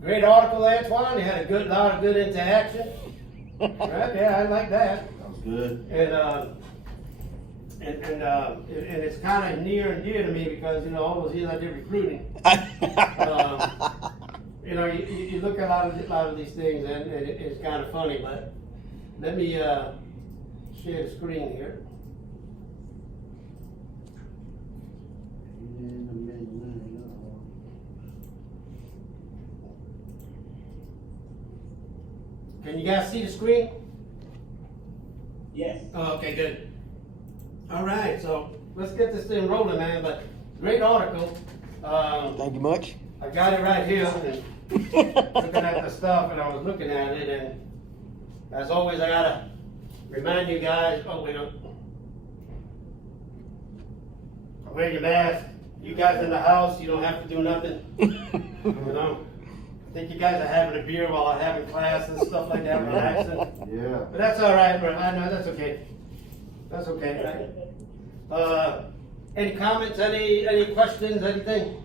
great article, Antoine. You had a lot of good interaction. Right? Yeah, I like that. That was good. And it's kind of near and dear to me because, all those years I did recruiting. You look at a lot of these things and it's kind of funny, but let me share the screen here. Can you guys see the screen? Yes. Oh, okay, good. All right, so let's get this thing rolling, man. But great article. Thank you much. I got it right here. And looking at the stuff, and I was looking at it, and as always, I gotta remind you guys. Oh, wait up. Wear your mask. You guys in the house, you don't have to do nothing. I think you guys are having a beer while I'm having class and stuff like that, relaxing. Yeah. But that's all right, bro. I know that's okay. That's okay, right? Any comments? Any questions? Anything?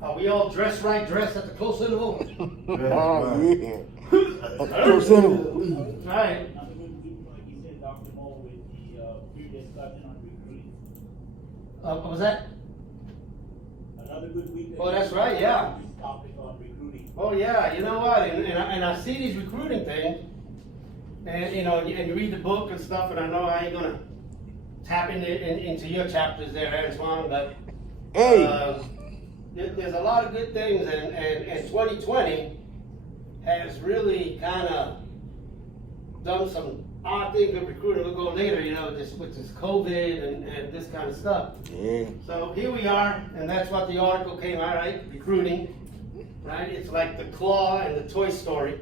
Are we all dressed right? Dressed at the close interval? Oh, yeah. Close interval. Right. Another good week, like you said, Dr. Mo, with the pre-discussion on recruiting. What was that? Another good week. Oh, that's right, yeah. Topic on recruiting. Oh yeah, you know what? And I see these recruiting things, and and you read the book and stuff, and I know I ain't gonna tap into your chapters there, Antoine, but Hey. there's a lot of good things, and 2020 has really kind of done some odd things with recruiting. We'll go later, with this COVID and this kind of stuff. Yeah. So here we are, and that's what the article came out, right? Recruiting, right? It's like the claw and the Toy Story,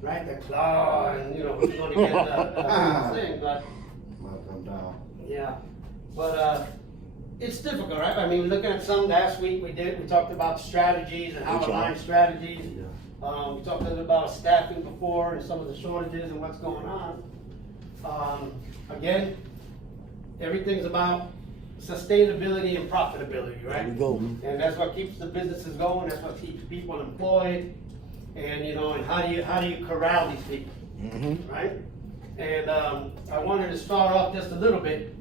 right? The claw, and who's going to get the thing, but Might come down. yeah. But it's difficult, right? I mean, looking at some last week we talked about strategies and how to align strategies. Yeah. We talked a little about staffing before and some of the shortages and what's going on. Again, everything's about sustainability and profitability, right? There we go. And that's what keeps the businesses going. That's what keeps people employed. And and how do you corral these people, right? And I wanted to start off just a little bit,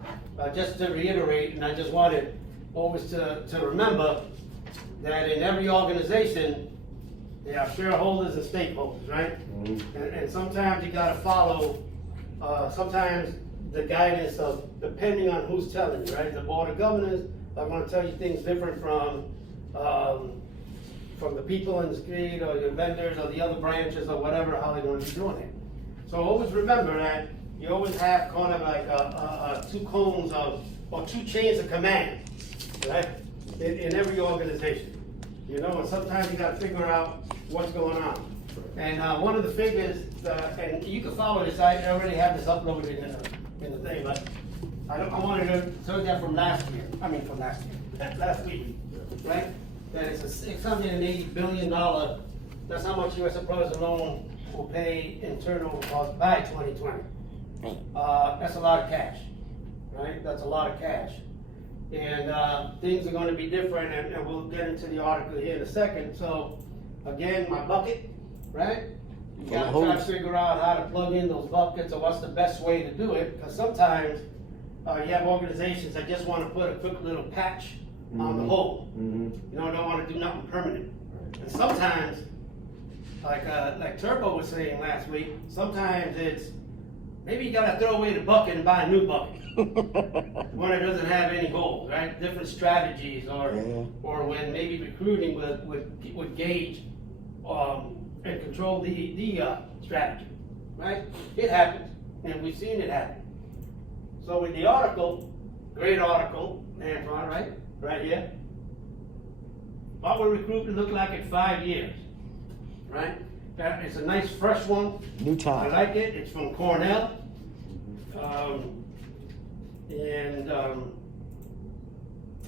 just to reiterate, and I just wanted always to remember that in every organization there are shareholders and stakeholders, right? And sometimes you got to follow. Sometimes the guidance of, depending on who's telling you, right? The board of governors are going to tell you things different from the people in the street or your vendors or the other branches or whatever, how they're going to be doing it. So always remember that you always have kind of like two cones or two chains of command, right? In every organization, and sometimes you got to figure out what's going on. And one of the figures, and you can follow this, I already have this uploaded in the thing, but I wanted to tell you that from last week, right? That it's a $680 billion, that's how much U.S. employers alone will pay in turnover costs by 2020. That's a lot of cash, right? That's a lot of cash. And things are going to be different, and we'll get into the article here in a second. So, again, my bucket, right? You got to try to figure out how to plug in those buckets or what's the best way to do it. Because sometimes you have organizations that just want to put a quick little patch on the hole. Don't want to do nothing permanent. And sometimes, like Turbo was saying last week, sometimes it's maybe you got to throw away the bucket and buy a new bucket. One that doesn't have any holes, right? Different strategies, or when maybe recruiting would gauge and control the strategy, right? It happens, and we've seen it happen. So with the article, great article, Antoine, right here. What will recruitment look like in 5 years, right? It's a nice fresh one. New time. I like it. It's from Cornell. And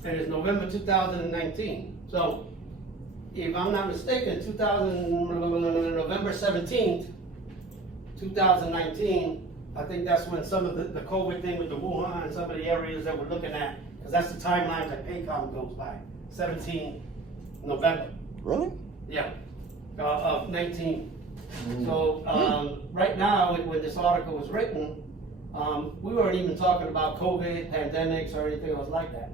it's November 2019. So, if I'm not mistaken, November 17th, 2019, I think that's when some of the COVID thing with the Wuhan and some of the areas that we're looking at, because that's the timeline that PACOM goes by, 17 November. Really? Yeah, of 19. So right now, when this article was written, we weren't even talking about COVID, pandemics, or anything else like that.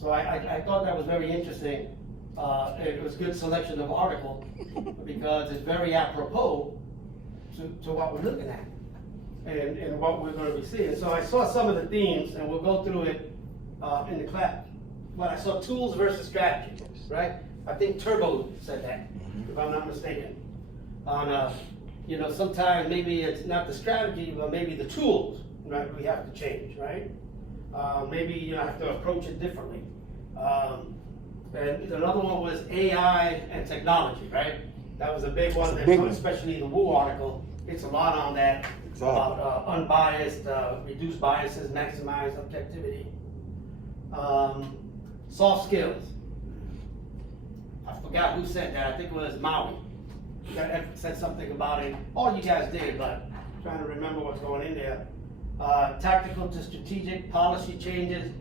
So I thought that was very interesting. It was a good selection of article because it's very apropos to what we're looking at and what we're going to be seeing. So I saw some of the themes, and we'll go through it in the class. But I saw tools versus strategy, right? I think Turbo said that, if I'm not mistaken. On sometimes maybe it's not the strategy, but maybe the tools, right? We have to change, right? Maybe you have to approach it differently. And another one was AI and technology, right? That was a big one, especially the Wu article. It's a lot on that, about unbiased, reduce biases, maximize objectivity. Soft skills. I forgot who said that. I think it was Maui. That said something about it. All you guys did, but I'm trying to remember what's going in there. Tactical to strategic, policy changes,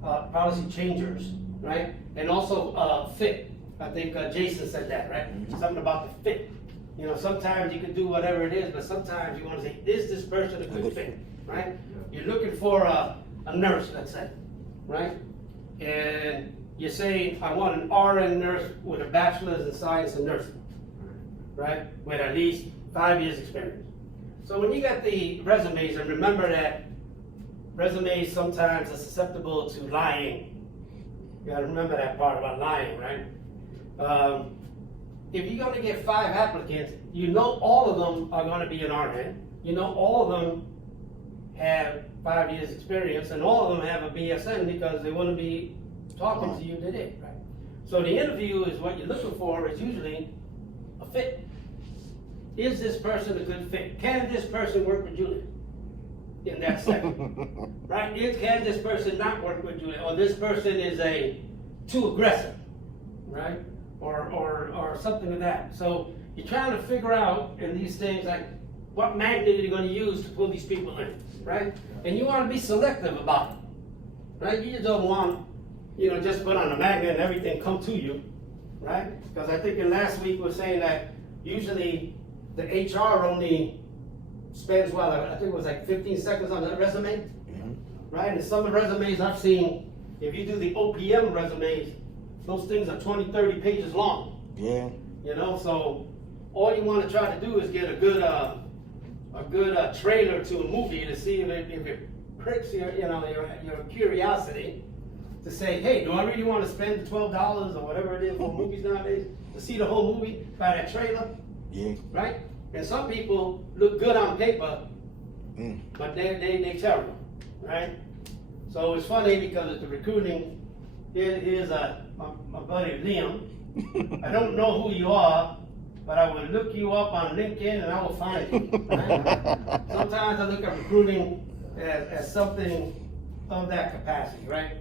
policy changers, right? And also fit. I think Jason said that, right? Something about the fit. You know, sometimes you can do whatever it is, but sometimes you want to say, is this person a good fit, right? You're looking for a nurse, let's say, right? And you're saying, I want an RN nurse with a bachelor's in science and nursing, right? With at least 5 years experience. So when you got the resumes, and remember that resumes sometimes are susceptible to lying. You gotta remember that part about lying, right? If you're gonna get 5 applicants, you know all of them are gonna be an RN. You know all of them have 5 years experience, and all of them have a BSN because they wouldn't be talking to you today, right? So the interview is what you're looking for is usually a fit. Is this person a good fit? Can this person work with Julia in that second? Right? Can this person not work with Julia? Or this person is too aggressive, right? Or something like that. So you're trying to figure out in these things like what magnet are you going to use to pull these people in, right? And you want to be selective about it, right? You just don't want, just put on a magnet and everything come to you, right? Because I think in last week we were saying that usually the HR only spends, I think it was like 15 seconds on the resume, right? And some of the resumes I've seen, if you do the OPM resumes, those things are 20, 30 pages long. Yeah. So all you want to try to do is get a good trailer to a movie to see if it pricks your curiosity to say, hey, do I really want to spend the $12 or whatever it is for movies nowadays to see the whole movie by that trailer? Yeah. Right? And some people look good on paper, but they're terrible, right? So it's funny because at the recruiting, here's my buddy Liam. I don't know who you are, but I will look you up on LinkedIn and I will find you. Right? Sometimes I look at recruiting as something of that capacity, right?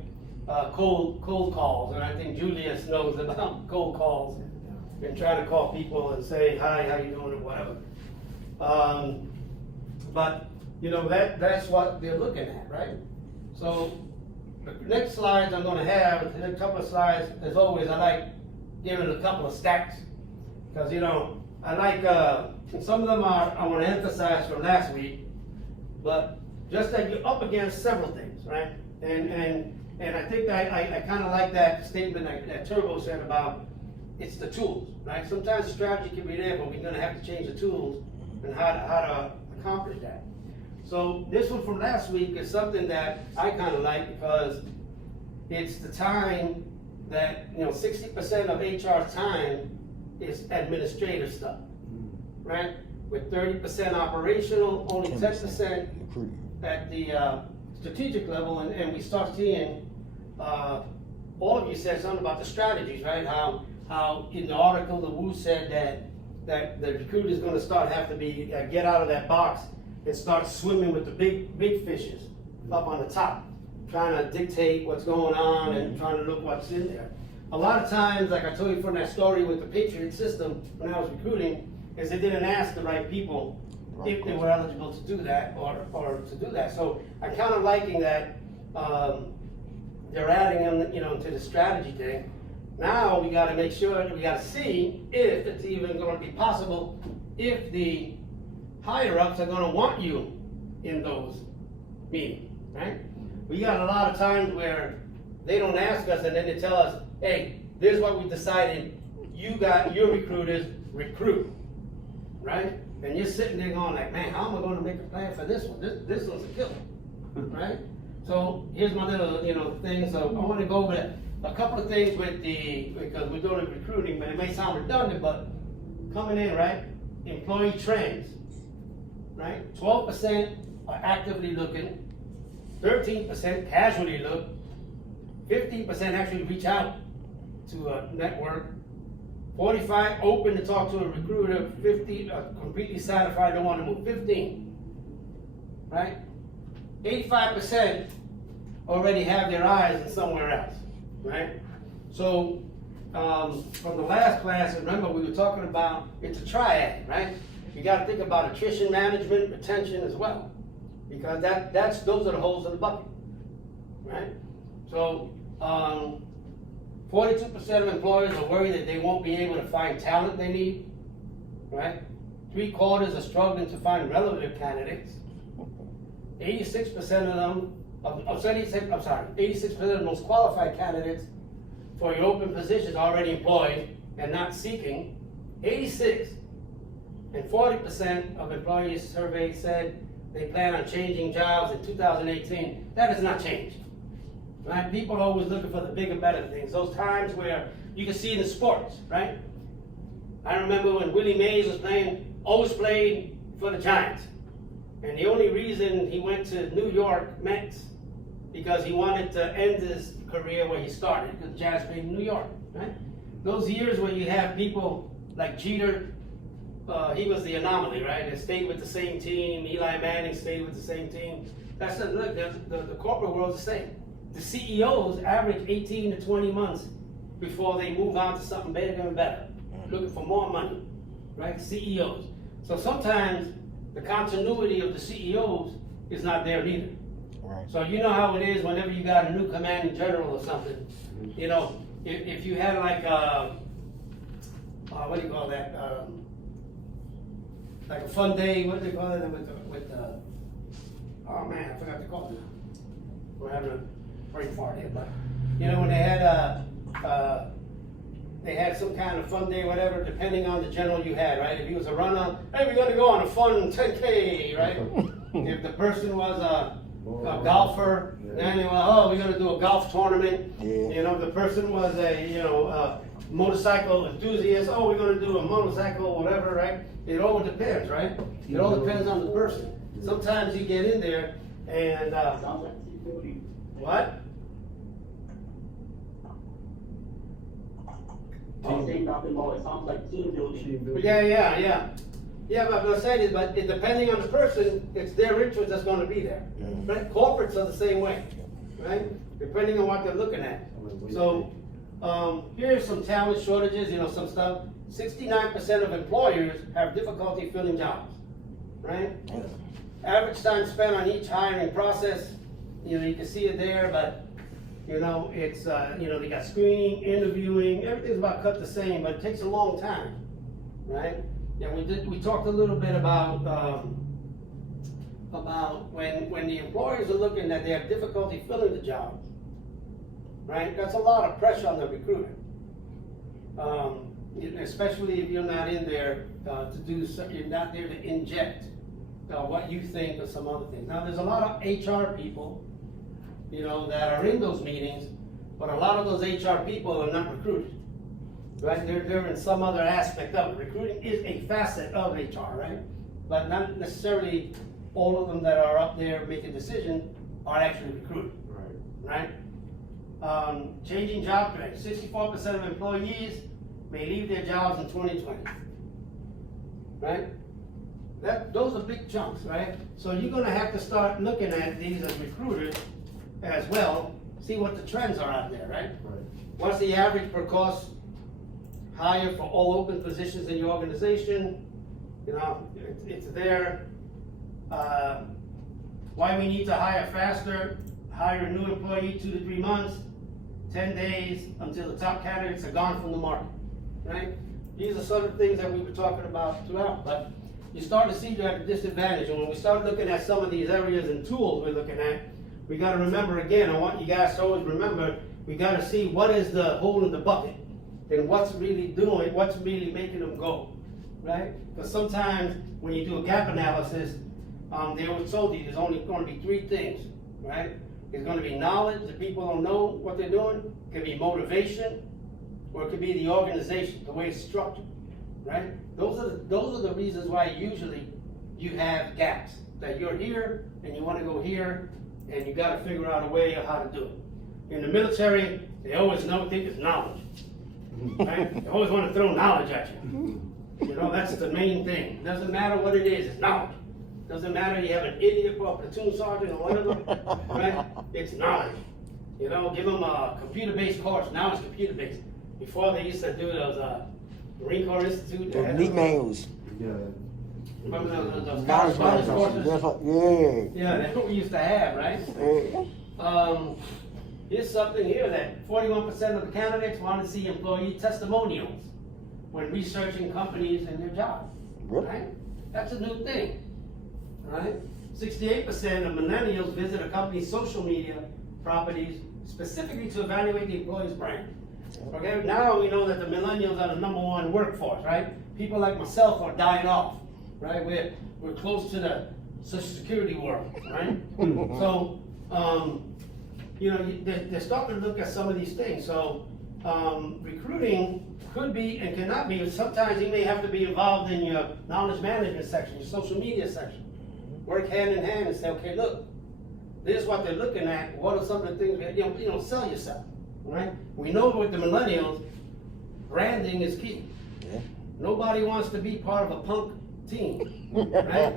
Cold calls, and I think Julius knows about cold calls and trying to call people and say, hi, how you doing, or whatever. But, that's what they're looking at, right? So the next slides I'm going to have, a couple of slides, as always, I like giving a couple of stats. Because, I like, some of them I want to emphasize from last week, but just that you're up against several things, right? And I think I kind of like that statement that Turbo said about it's the tools, right? Sometimes the strategy can be there, but we're going to have to change the tools and how to accomplish that. So this one from last week is something that I kind of like because it's the time that, 60% of HR time is administrative stuff, right? With 30% operational, only 10% at the strategic level, and we start seeing, all of you said something about the strategies, right? How in the article, the Wu said that the recruiter is going to have to be get out of that box and start swimming with the big fishes up on the top, trying to dictate what's going on and trying to look what's in there. A lot of times, like I told you from that story with the Patriot system when I was recruiting, is they didn't ask the right people if they were eligible to do that or to do that. So I'm kind of liking that they're adding them, to the strategy thing. Now we gotta make sure, we gotta see if it's even gonna be possible, if the higher-ups are gonna want you in those meetings, right? We got a lot of times where they don't ask us and then they tell us, hey, this is what we decided, you got your recruiters recruit, right? And you're sitting there going like, man, how am I gonna make a plan for this one? This one's a killer, right? So here's my little, thing. So I wanna go over a couple of things with because we're doing recruiting, but it may sound redundant, but coming in, right? Employee trends, right? 12% are actively looking, 13% casually look, 15% actually reach out to a network, 45 open to talk to a recruiter, 50 are completely satisfied, don't want to move, 15, right? 85% already have their eyes in somewhere else, right? So, from the last class, remember we were talking about, it's a triad, right? You gotta think about attrition management, retention as well, because those are the holes in the bucket, right? So, 42% of employers are worried that they won't be able to find talent they need, right? 3/4 are struggling to find relevant candidates. 86% of them, 86% of the most qualified candidates for your open positions are already employed and not seeking. 86 and 40% of employees surveyed said they plan on changing jobs in 2018. That has not changed. Right? People are always looking for the bigger, better things. Those times where you can see it in sports, right? I remember when Willie Mays was playing, always played for the Giants. And the only reason he went to New York Mets because he wanted to end his career where he started, because the Giants played in New York, right? Those years where you have people like Jeter, he was the anomaly, right? They stayed with the same team. Eli Manning stayed with the same team. That's look, the corporate world's the same. The CEOs average 18 to 20 months before they move on to something bigger and better, looking for more money, right? CEOs. So sometimes the continuity of the CEOs is not there either. Right. So you know how it is whenever you got a new commanding general or something, if you had like what do you call that? Like a fun day, what do they call it oh man, I forgot to call it now. We're having a brain fart here, but when they had some kind of fun day, whatever, depending on the general you had, right? If he was a runner, hey, we're gonna go on a fun 10K, right? If the person was a golfer, then they were, we're gonna do a golf tournament. Yeah. If the person was a motorcycle enthusiast, we're gonna do a motorcycle, whatever, right? It all depends, right? It all depends on the person. Sometimes you get in there and what? Saying Dr. Mo, it sounds like team building. Yeah. Yeah, but I'm saying is, but depending on the person, it's their interest that's gonna be there. Right? Corporates are the same way, right? Depending on what they're looking at. So, here's some talent shortages, some stuff. 69% of employers have difficulty filling jobs, right? Average time spent on each hiring process, you can see it there, but it's, they got screening, interviewing, everything's about cut the same, but it takes a long time, right? And we talked a little bit about when the employers are looking that they have difficulty filling the jobs, right? That's a lot of pressure on the recruiter. Especially if you're not in there you're not there to inject what you think or some other things. Now, there's a lot of HR people that are in those meetings, but a lot of those HR people are not recruited, right? They're in some other aspect of it. Recruiting is a facet of HR, right? But not necessarily all of them that are up there making decisions are actually recruited, right? Changing job trends. 64% of employees may leave their jobs in 2020, right? Those are big chunks, right? So you're gonna have to start looking at these as recruiters as well, see what the trends are out there, right? What's the average per cost hire for all open positions in your organization? It's there. Why we need to hire faster, hire a new employee 2 to 3 months. 10 days until the top candidates are gone from the market, right? These are sort of things that we were talking about throughout, but you start to see that disadvantage. And when we start looking at some of these areas and tools we're looking at, we gotta remember again, I want you guys to always remember, we gotta see what is the hole in the bucket and what's really making them go, right? Because sometimes when you do a gap analysis, they always told you there's only gonna be 3 things, right? It's gonna be knowledge, that people don't know what they're doing. It could be motivation, or it could be the organization, the way it's structured, right? Those are the reasons why usually you have gaps, that you're here and you wanna go here, and you gotta figure out a way of how to do it. In the military, they always think it's knowledge, right? They always wanna throw knowledge at you. You know, that's the main thing. Doesn't matter what it is, it's knowledge. Doesn't matter you have an idiot for a platoon sergeant or whatever, right? It's knowledge. You know, give them a computer-based course. Now it's computer-based. Before they used to do those Marine Corps Institute. Elite manuals. Yeah. Remember those Knowledge college management. courses? Yeah. Yeah, that's what we used to have, right? Here's something here that 41% of the candidates want to see employee testimonials when researching companies and their jobs, Really? right? That's a new thing, right? 68% of millennials visit a company's social media properties specifically to evaluate the employee's brand. Okay, now we know that the millennials are the #1 workforce, right? People like myself are dying off, right? We're close to the Social Security world, right? So, you know, they're starting to look at some of these things. So, recruiting could be and cannot be. Sometimes you may have to be involved in your knowledge management section, your social media section. Work hand in hand and say, okay, look, this is what they're looking at. What are some of the things that, you know, sell yourself, right? We know with the millennials, branding is key. Yeah. Nobody wants to be part of a punk team, right?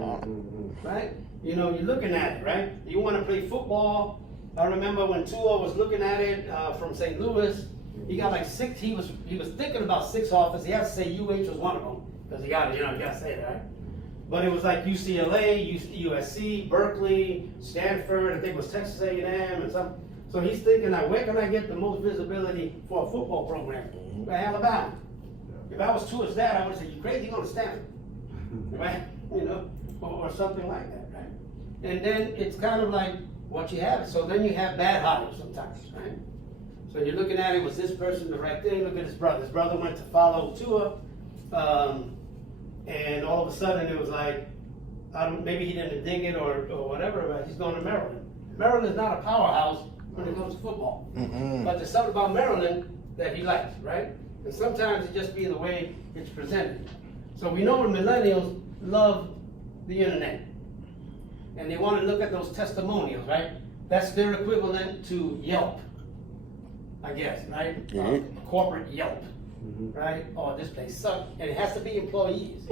Right? You know, you're looking at it, right? You want to play football. I remember when Tua was looking at it from St. Louis, he got like 6, he was thinking about 6 offers. He had to say UH was one of them, because you gotta say that, right? But it was like UCLA, USC, Berkeley, Stanford, I think it was Texas A&M and some. So he's thinking, like, where can I get the most visibility for a football program? Alabama. If I was Tua's dad, I would say, you crazy, you're going to Stanford, right? You know, or something like that, right? And then it's kind of like what you have. So then you have bad hires sometimes, right? So you're looking at it, was this person the right thing? Look at his brother. His brother went to follow Tua, and all of a sudden it was like, maybe he didn't dig it or whatever, but he's going to Maryland. Maryland is not a powerhouse when it comes to football. But there's something about Maryland that he likes, right? And sometimes it just be the way it's presented. So we know when millennials love the internet. And they want to look at those testimonials, right? That's their equivalent to Yelp, I guess, right? Corporate Yelp, right? Oh, this place sucks. And it has to be employees,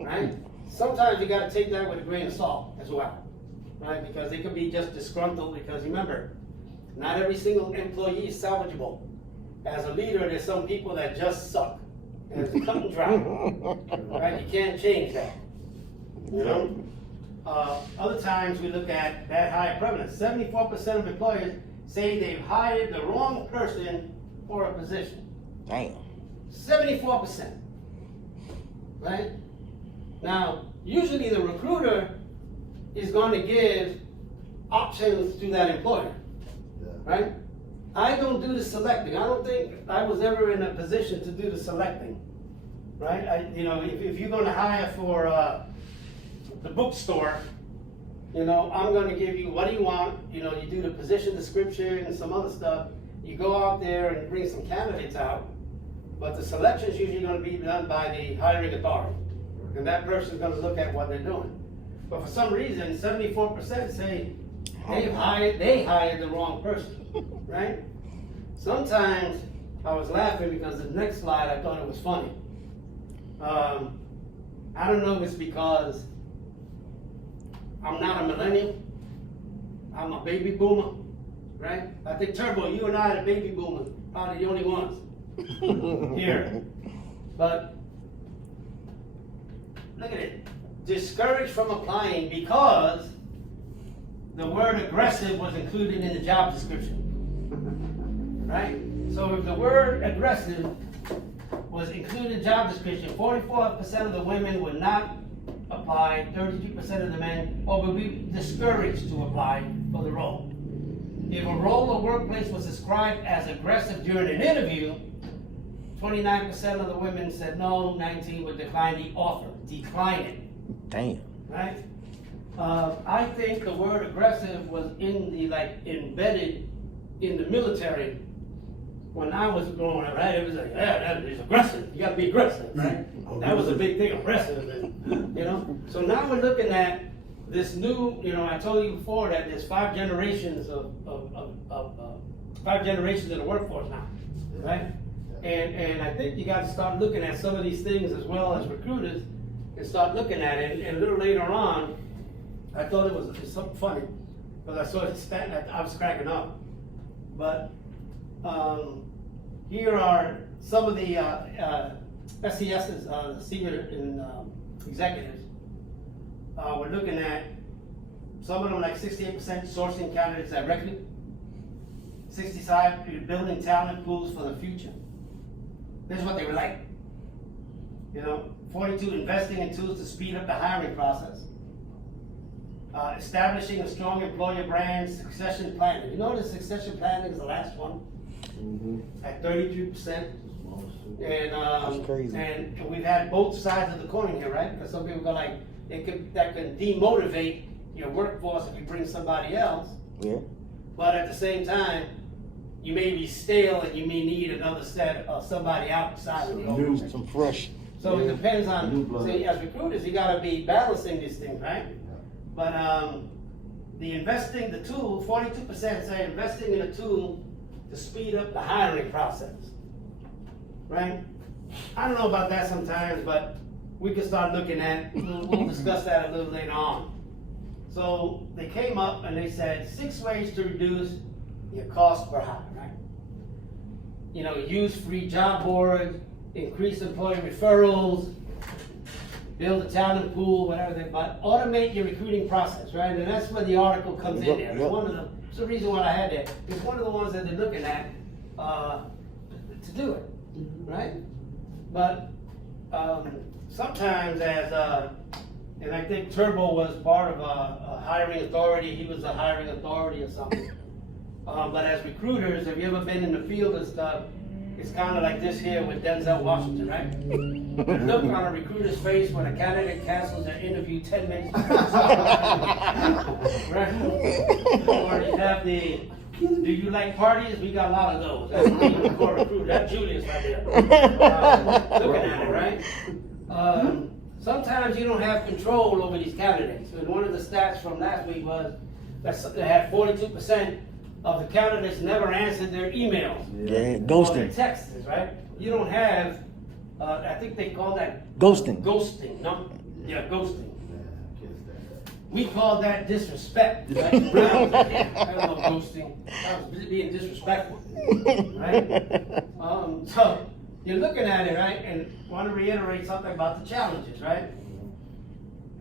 right? Sometimes you got to take that with a grain of salt as well, right? Because they could be just disgruntled because remember, not every single employee is salvageable. As a leader, there's some people that just suck. And it's cut and dry, right? You can't change that, you know? Other times we look at bad hire prevalence. 74% of employers say they've hired the wrong person for a position. Damn. 74%, right? Now, usually the recruiter is going to give options to that employer, right? I don't do the selecting. I don't think I was ever in a position to do the selecting, right? You know, if you're going to hire for the bookstore, you know, I'm going to give you what do you want. You know, you do the position description and some other stuff. You go out there and bring some candidates out, but the selection is usually going to be done by the hiring authority, and that person's going to look at what they're doing. But for some reason, 74% say they hired the wrong person. Right? Sometimes I was laughing because the next slide I thought it was funny. I don't know if it's because I'm not a millennial. I'm a baby boomer, right? I think Turbo, you and I are the baby boomers, probably the only ones here. But look at it. Discouraged from applying because the word aggressive was included in the job description. right? So if the word aggressive was included in job description, 44% of the women would not apply, 32% of the men, or would be discouraged to apply for the role. If a role or workplace was described as aggressive during an interview, 29% of the women said no, 19 would decline the offer, decline it. Damn. Right? I think the word aggressive was embedded in the military when I was growing up, right? It was like, yeah, that is aggressive. You gotta be aggressive, right? That was a big thing, aggressive, and, you know? So now we're looking at this new, I told you before that there's 5 generations of 5 generations in the workforce now, right? And I think you gotta start looking at some of these things as well as recruiters and start looking at it. And a little later on, I thought it was something funny, because I saw it stat, I was cracking up. But here are some of the SESs, the senior executives. We're looking at some of them like 68% sourcing candidates directly, 65 building talent pools for the future. This is what they were like. 42 investing in tools to speed up the hiring process. Establishing a strong employer brand, succession planning. You notice succession planning is the last one at 32%. And That's crazy. And we've had both sides of the coin here, right? Because some people go like, that can demotivate your workforce if you bring somebody else. Yeah. But at the same time, you may be stale and you may need another set of somebody outside of the organization. Some fresh. So it depends on, New blood. see, as recruiters, you gotta be balancing these things, right? But the investing, the tool, 42% say investing in a tool to speed up the hiring process, right? I don't know about that sometimes, but we can start looking at, we'll discuss that a little later on. So they came up and they said 6 ways to reduce your cost per hire, right? Use free job boards, increase employee referrals, build a talent pool, whatever but automate your recruiting process, right? And that's where the article comes in there. It's the reason why I had that. It's one of the ones that they're looking at to do it, right? But sometimes and I think Turbo was part of a hiring authority. He was a hiring authority or something. But as recruiters, have you ever been in the field and stuff? It's kind of like this here with Denzel Washington, right? The look on a recruiter's face when a candidate cancels their interview 10 minutes before. Right? Or you have the, do you like parties? We got a lot of those. That's the core recruiter. That's Julius right there. Looking at it, right? Sometimes you don't have control over these candidates. And one of the stats from last week was that they had 42% of the candidates never answered their emails. Yeah, Or ghosting. their texts, right? You don't have, I think they call that Ghosting. ghosting, no? Yeah, ghosting. We call that disrespect, right? Brown, I don't know ghosting. I was being disrespectful, right? So you're looking at it, right? And want to reiterate something about the challenges, right?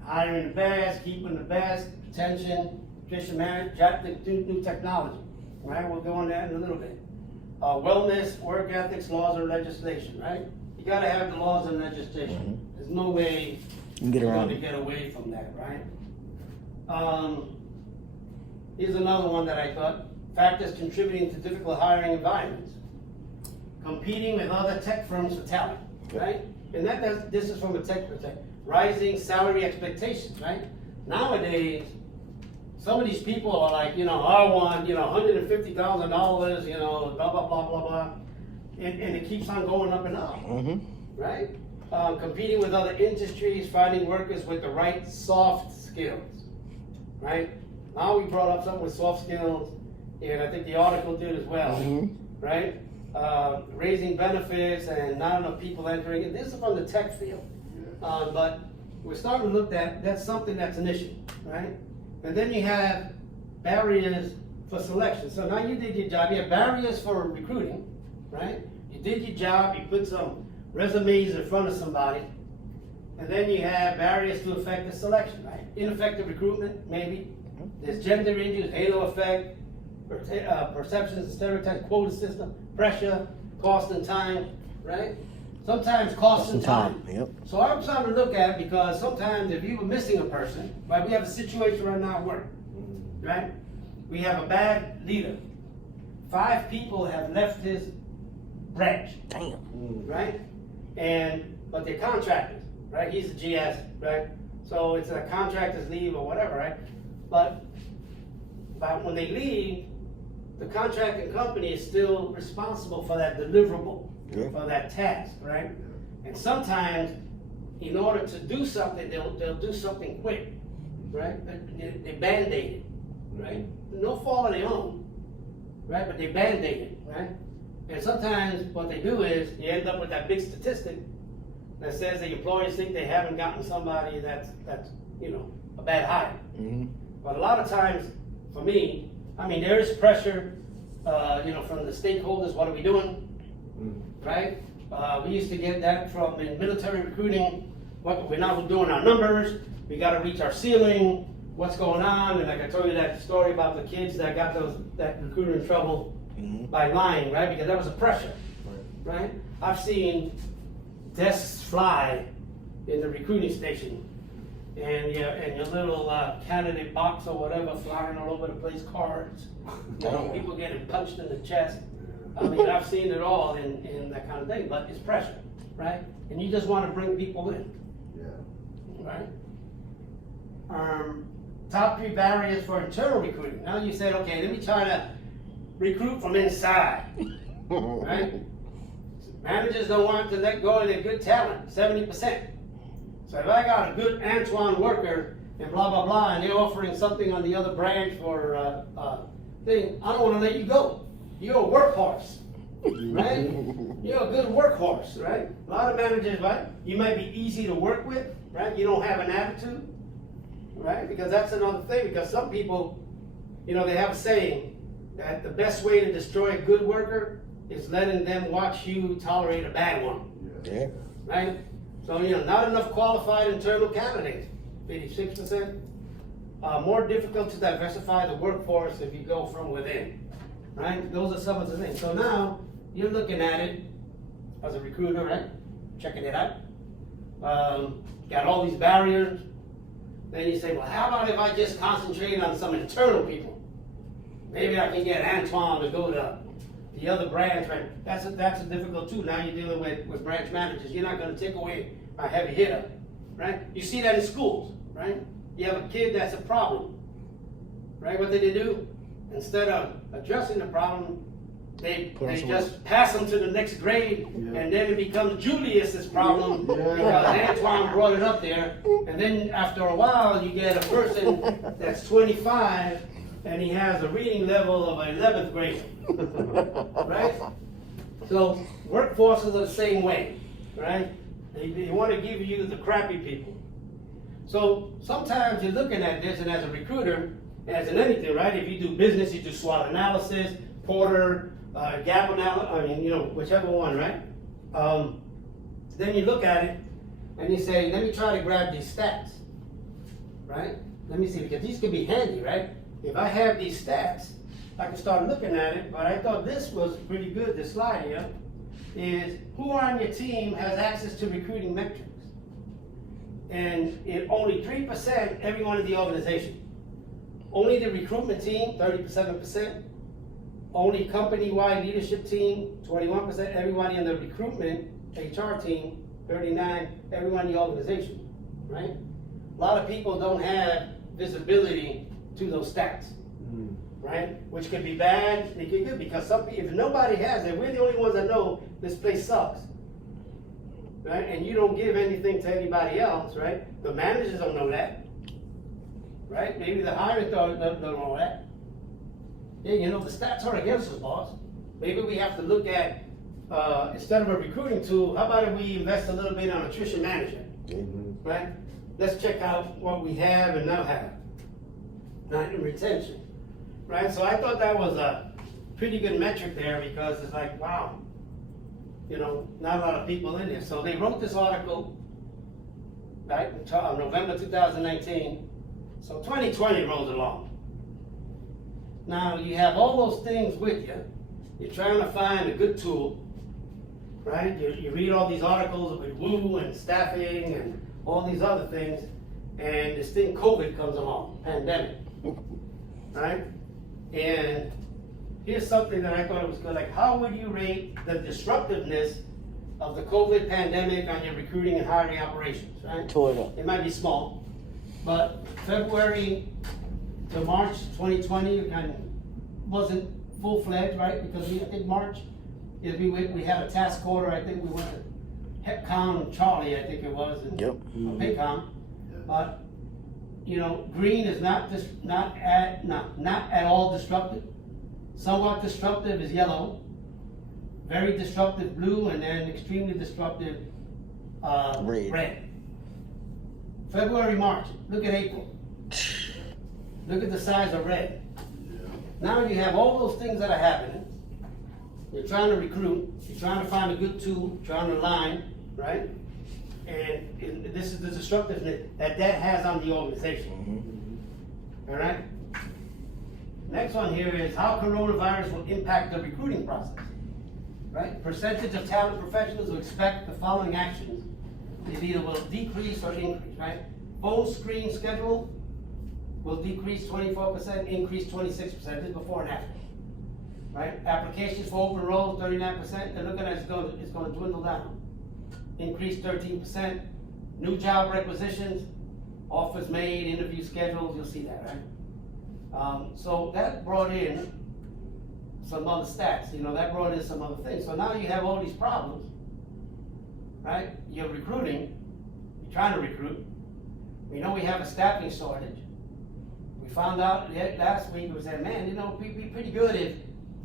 Hiring the best, keeping the best, retention, efficient management, new technology, right? We'll go on that in a little bit. Wellness, work ethics, laws, or legislation, right? You gotta have the laws and legislation. There's no way You can get you're around going to get away from that, right? Here's another one that I thought, factors contributing to difficult hiring environments. Competing with other tech firms for talent, right? And this is from a tech perspective. Rising salary expectations, right? Nowadays, some of these people are like, I want, $150,000, blah, blah, blah, blah, blah. And it keeps on going up and up, right? Competing with other industries, finding workers with the right soft skills, right? Now we brought up something with soft skills, and I think the article did as well, right? Raising benefits and not enough people entering it. This is from the tech field, but we're starting to look at, that's something that's an issue, right? And then you have barriers for selection. So now you did your job. You have barriers for recruiting, right? You did your job. You put some resumes in front of somebody. And then you have barriers to effective selection, right? Ineffective recruitment, maybe. There's gender issues, halo effect. perceptions and stereotypes, quota system, pressure, cost and time, right? Sometimes cost and time. Yep. So I'm trying to look at, because sometimes if you were missing a person, right, we have a situation right now at work, right? We have a bad leader. 5 people have left his branch, Damn. right? But they're contractors, right? He's a GS, right? So it's a contractor's leave or whatever, right? But when they leave, the contracting company is still responsible for that deliverable, Yeah. for that task, right? And sometimes, in order to do something, they'll do something quick, right? They band-aid it, right? No fault of their own, right? But they band-aid it, right? And sometimes what they do is you end up with that big statistic that says the employees think they haven't gotten somebody that's a bad hire. Mm-hmm. But a lot of times, for me, I mean, there is pressure, from the stakeholders. What are we doing? Right? We used to get that from in military recruiting. We're now doing our numbers. We got to reach our ceiling. What's going on? And like I told you that story about the kids that got that recruiter in trouble by lying, right? Because that was a pressure, right? I've seen desks fly in the recruiting station, and your little candidate box or whatever flying all over the place, cards, people getting punched in the chest. I mean, I've seen it all in that kind of thing, but it's pressure, right? And you just want to bring people in, right? Top 3 barriers for internal recruiting. Now you said, okay, let me try to recruit from inside, right? Managers don't want to let go of their good talent, 70%. So if I got a good Antoine worker and blah, blah, blah, and they're offering something on the other branch for thing, I don't want to let you go. You're a workhorse, right? You're a good workhorse, right? A lot of managers, right? You might be easy to work with, right? You don't have an attitude, right? Because that's another thing, because some people, they have a saying that the best way to destroy a good worker is letting them watch you tolerate a bad one. Yeah. Right? So, not enough qualified internal candidates, 56%. More difficult to diversify the workforce if you go from within. Right? Those are some of the things. So now, you're looking at it as a recruiter, right? Checking it out. Got all these barriers. Then you say, well, how about if I just concentrate on some internal people? Maybe I can get Antoine to go to the other branch, right? That's a difficult too. Now you're dealing with branch managers. You're not going to take away a heavy hitter, right? You see that in schools, right? You have a kid that's a problem, right? What they do? Instead of addressing the problem, they just pass them to the next grade, and then it becomes Julius's problem because Antoine brought it up there. And then after a while, you get a person that's 25 and he has a reading level of an 11th grade, right? So workforces are the same way, right? They want to give you the crappy people. So sometimes you're looking at this, and as a recruiter, as in anything, right? If you do business, you do SWOT analysis, Porter, gap analysis, whichever one, right? Then you look at it and you say, let me try to grab these stats, right? Let me see, because these could be handy, right? If I have these stats, I can start looking at it, but I thought this was pretty good, this slide here, is who on your team has access to recruiting metrics? And only 3%, everyone in the organization. Only the recruitment team, 37%. Only company-wide leadership team, 21%. Everybody in the recruitment HR team, 39%. Everyone in the organization, right? A lot of people don't have visibility to those stats, right? Which could be bad, it could be good, because some people, if nobody has it, we're the only ones that know this place sucks, right? And you don't give anything to anybody else, right? The managers don't know that, right? Maybe the hiring don't know that. Yeah, the stats are against us, boss. Maybe we have to look at, instead of a recruiting tool, how about if we invest a little bit on attrition management, right? Let's check out what we have and not have, not in retention, right? So I thought that was a pretty good metric there, because it's like, wow, not a lot of people in there. So they wrote this article, right, November 2019. So 2020 rolls along. Now, you have all those things with you. You're trying to find a good tool, right? You read all these articles with woo and staffing and all these other things, and this thing COVID comes along, pandemic, right? And here's something that I thought was good, like how would you rate the disruptiveness of the COVID pandemic on your recruiting and hiring operations, right? Tore it up. It might be small, but February to March 2020 kind of wasn't full-fledged, right? Because I think March, we had a task order, I think we went to HEPCOM Charlie, I think it was, and Yep. PayCom. But, you know, green is not at all disruptive. Somewhat disruptive is yellow. Very disruptive blue, and then extremely disruptive red. February, March, look at April. Look at the size of red. Now you have all those things that are happening. You're trying to recruit, you're trying to find a good tool, trying to align, right? And this is the disruptiveness that has on the organization. All right? Next one here is how coronavirus will impact the recruiting process. Right? Percentage of talent professionals who expect the following actions. It either will decrease or increase, right? Phone screen schedule will decrease 24%, increase 26%. This is before and after. Right? Applications for open roles, 39%. They're looking at it's going to dwindle down. Increase 13%. New job requisitions, offers made, interview schedules, you'll see that, right? So that brought in some other stats, you know, that brought in some other things. So now you have all these problems, right? You're recruiting, you're trying to recruit. We know we have a staffing shortage. We found out last week, we said, man, you know, we'd be pretty good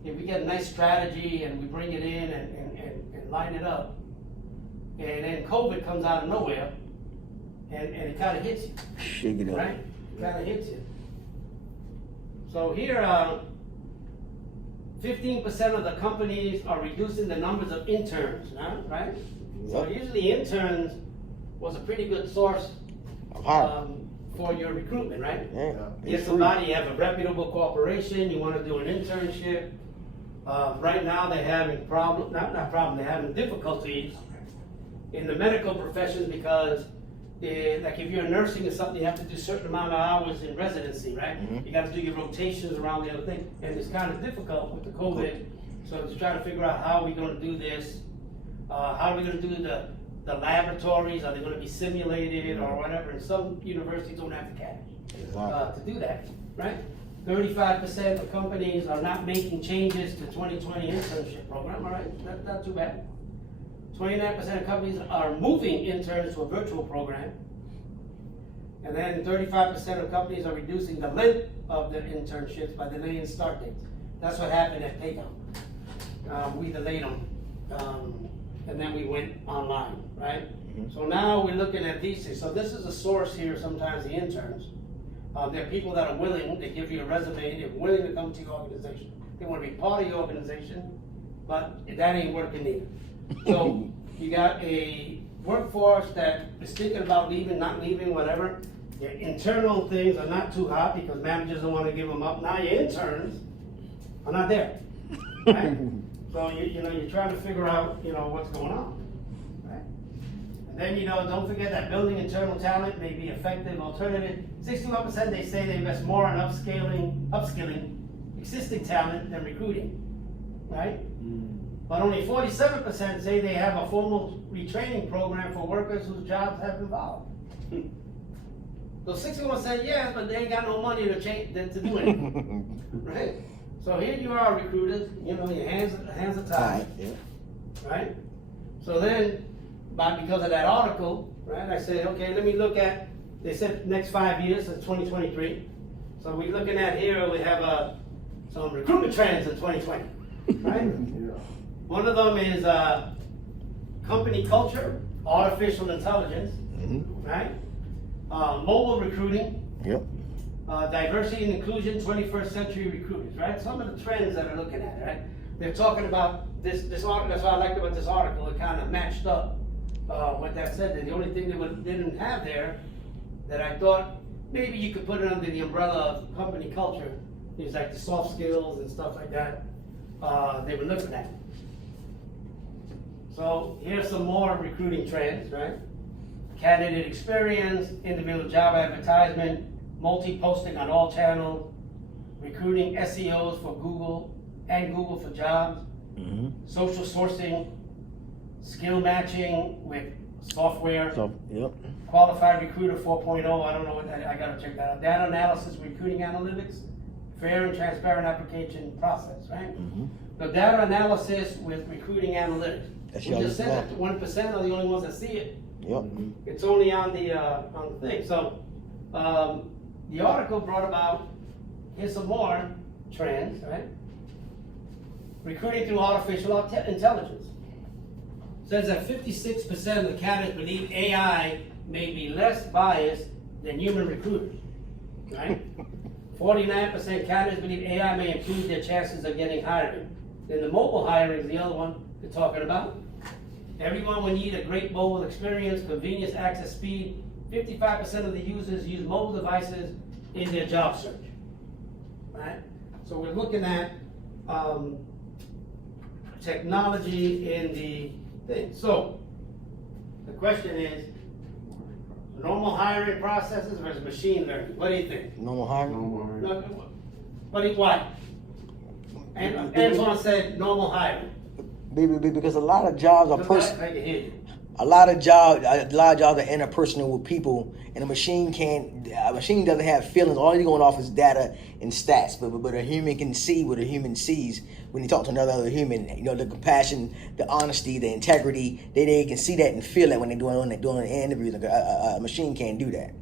if we get a nice strategy and we bring it in and line it up. And then COVID comes out of nowhere and it kind of hits you. Shake it up. Right? It kind of hits you. So here, 15% of the companies are reducing the numbers of interns, right? So usually interns was a pretty good source for your recruitment, right? Yeah. Get somebody, you have a reputable corporation, you want to do an internship. Right now they're having they're having difficulties in the medical professions because like if you're nursing or something, you have to do a certain amount of hours in residency, right? You got to do your rotations around the other thing, and it's kind of difficult with the COVID. So to try to figure out how are we going to do this, how are we going to do the laboratories? Are they going to be simulated or whatever? And some universities don't have the cash to do that, right? 35% of companies are not making changes to 2020 internship program. All right, that's not too bad. 29% of companies are moving interns to a virtual program. And then 35% of companies are reducing the length of their internships by delaying start dates. That's what happened at PayCom. We delayed them, and then we went online, right? So now we're looking at these things. So this is a source here, sometimes the interns. There are people that are willing, they give you a resume, they're willing to come to your organization. They want to be part of your organization, but that ain't working either. So you got a workforce that is thinking about leaving, not leaving, whatever. Your internal things are not too hot because managers don't want to give them up. Now your interns are not there, right? So you're trying to figure out, what's going on, right? And then, don't forget that building internal talent may be effective alternative. 61% they say they invest more on upskilling existing talent than recruiting, right? But only 47% say they have a formal retraining program for workers whose jobs have evolved. So 61% yes, but they ain't got no money to do anything, right? So here you are, recruiters. Your hands are tied, right? So then, because of that article, right? I said, okay, let me look at. They said next 5 years, so 2023. So we're looking at here. We have some recruitment trends in 2020, right? One of them is company culture, artificial intelligence, right? Mobile recruiting, diversity and inclusion, 21st century recruiters, right? Some of the trends that are looking at it, right? They're talking about this article. That's what I liked about this article. It kind of matched up what that said. The only thing they didn't have there that I thought maybe you could put it under the umbrella of company culture It's like the soft skills and stuff like that, they were looking at. So here's some more recruiting trends, right? Candidate experience, individual job advertisement, multi-posting on all channels, recruiting SEOs for Google and Google for Jobs, social sourcing, skill matching with software, So, yep. qualified recruiter 4.0, I don't know what that, I gotta check that out. Data analysis, recruiting analytics, fair and transparent application process, right? The data analysis with recruiting analytics. That's We y'all just said smart. that 1% are the only ones that see it. Yep. It's only on the thing. So, the article brought about, here's some more trends, right? Recruiting through artificial intelligence. Says that 56% of the candidates believe AI may be less biased than human recruiters, right? 49% candidates believe AI may improve their chances of getting hired. Then the mobile hiring is the other one they're talking about. Everyone will need a great mobile experience, convenience, access, speed. 55% of the users use mobile devices in their job search, right? So we're looking at technology in the thing. So the question is, normal hiring processes versus machine learning. What do you think? Normal hiring. Why? And Antoine said normal hiring. Because a lot of jobs are I can hear you. a lot of jobs are interpersonal with people, and a machine doesn't have feelings. All they're going off is data and stats. But a human can see what a human sees when you talk to another human. You know, the compassion, the honesty, the integrity. They can see that and feel that when they're doing interviews. A machine can't do that.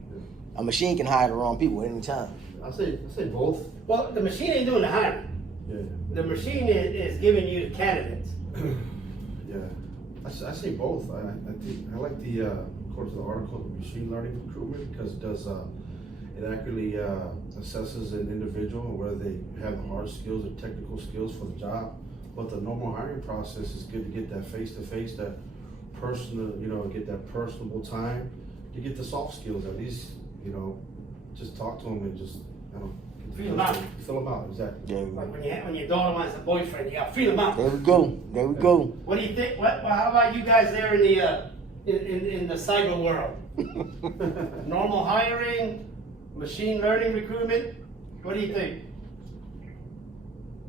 A machine can hire the wrong people at any time. I say both. Well, the machine ain't doing the hiring. Yeah. The machine is giving you the candidates. Yeah. I say both. I think I like the according to the article, the machine learning recruitment, because it accurately assesses an individual and whether they have the hard skills or technical skills for the job. But the normal hiring process is good to get that face to face, that personal, get that personable time to get the soft skills at least, just talk to them and just Feel them out. Fill them out, exactly. Yeah. Like when your daughter wants a boyfriend, you gotta feel them out. There we go. There we go. What do you think? How about you guys there in the in the cyber world? Normal hiring, machine learning recruitment. What do you think?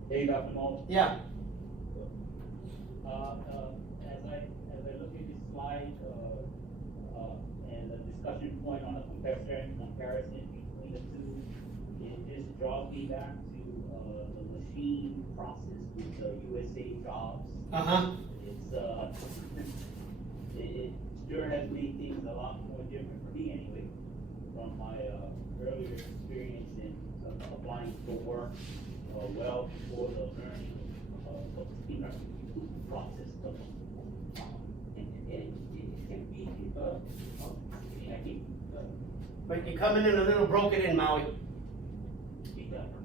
Hey, Dr. Mo. Yeah. As I look at this slide, and the discussion point on the comparison between the two, it just draws me back to the machine process with the USA jobs. It sure has made things a lot more different for me anyway, from my earlier experience in applying for work, well before the learning of the process of it can be But you're coming in a little broken in, Maui.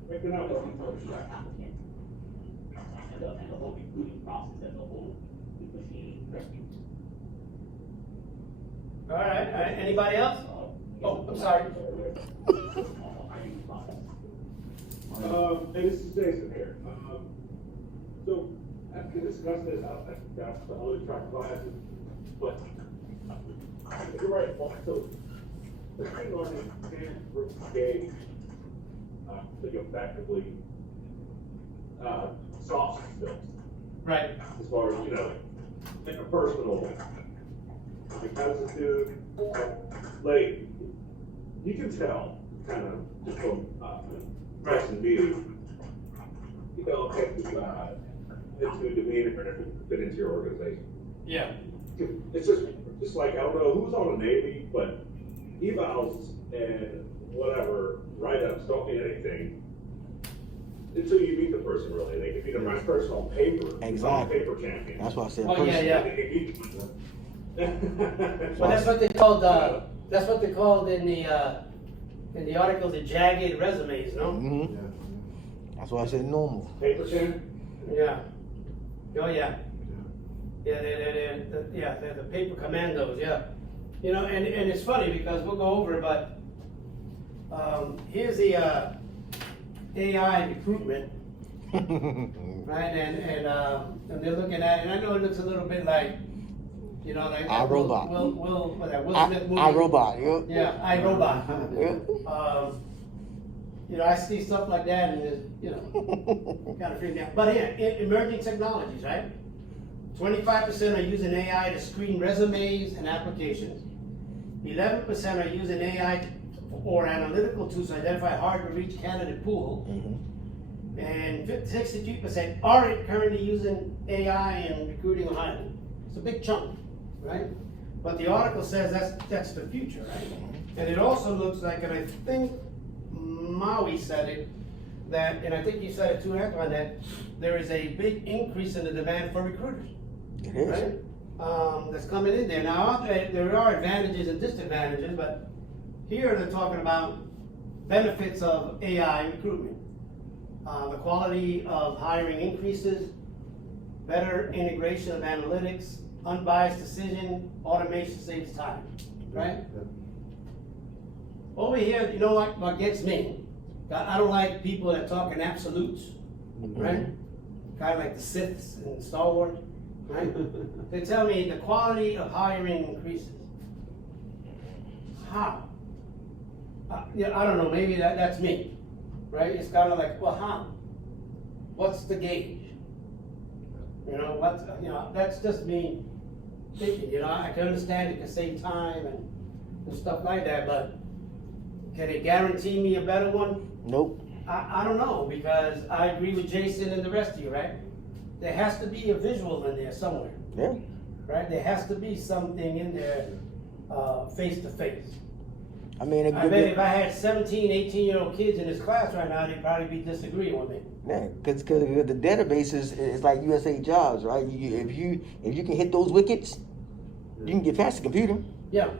breaking out applicant and the whole recruiting process as a whole with machine learning. All right. Anybody else? Oh, I'm sorry. Hey, this is Jason here. So, after discussing this, that's the other track classes, but you're right, so machine learning can gauge, so you effectively, soft skills, Right. as far as, interpersonal, because dude, like, you can tell, kind of, just from, person being, into demeanor fit into your organization. Yeah. It's just like, I don't know who's on the Navy, but evals and whatever write-ups don't mean anything until you meet the person really. They can be the right person on paper. Exactly. Paper champion. That's why I said Oh, person. yeah. Well, that's what they called. That's what they called in the article the jagged resumes, no? Mm-hmm. Yeah. That's why I said normal. Paper champion? Yeah. Oh yeah. Yeah, they're the paper commandos. Yeah. And it's funny because we'll go over it, but here's the AI recruitment, right? And they're looking at it, and I know it looks a little bit like, you know, like that iRobot. Will Smith movie. iRobot, yep. Yeah, iRobot. Yep. You know, I see stuff like that, and it's, you know, kind of freak me out. But yeah, emerging technologies, right? 25% are using AI to screen resumes and applications. 11% are using AI or analytical tools to identify hard-to-reach candidate pool. Mm-hmm. And 63% aren't currently using AI in recruiting or hiring. It's a big chunk, right? But the article says that's the future, right? And it also looks like, and I think Maui said it, that, and I think you said it too, Antoine, that there is a big increase in the demand for recruiters. It is. Right? That's coming in there. Now, there are advantages and disadvantages, but here they're talking about benefits of AI recruitment. The quality of hiring increases, better integration of analytics, unbiased decision, automation saves time, right? Yeah. Over here, you know what gets me? I don't like people that talk in absolutes, right? Kind of like the Siths in Star Wars, right? They tell me the quality of hiring increases. How? Yeah, I don't know, maybe that's me, right? It's kind of like, well, how? What's the gauge? You know, that's just me thinking, you know, I can understand it can save time and stuff like that, but can it guarantee me a better one? Nope. I don't know, because I agree with Jason and the rest of you, right? There has to be a visual in there somewhere, Yeah. right? There has to be something in there face to face. I mean, I bet if I had 17, 18-year-old kids in this class right now, they'd probably be disagreeing with me. yeah, because the database is like USA Jobs, right? If you can hit those wickets, you can get past the computer. Yeah,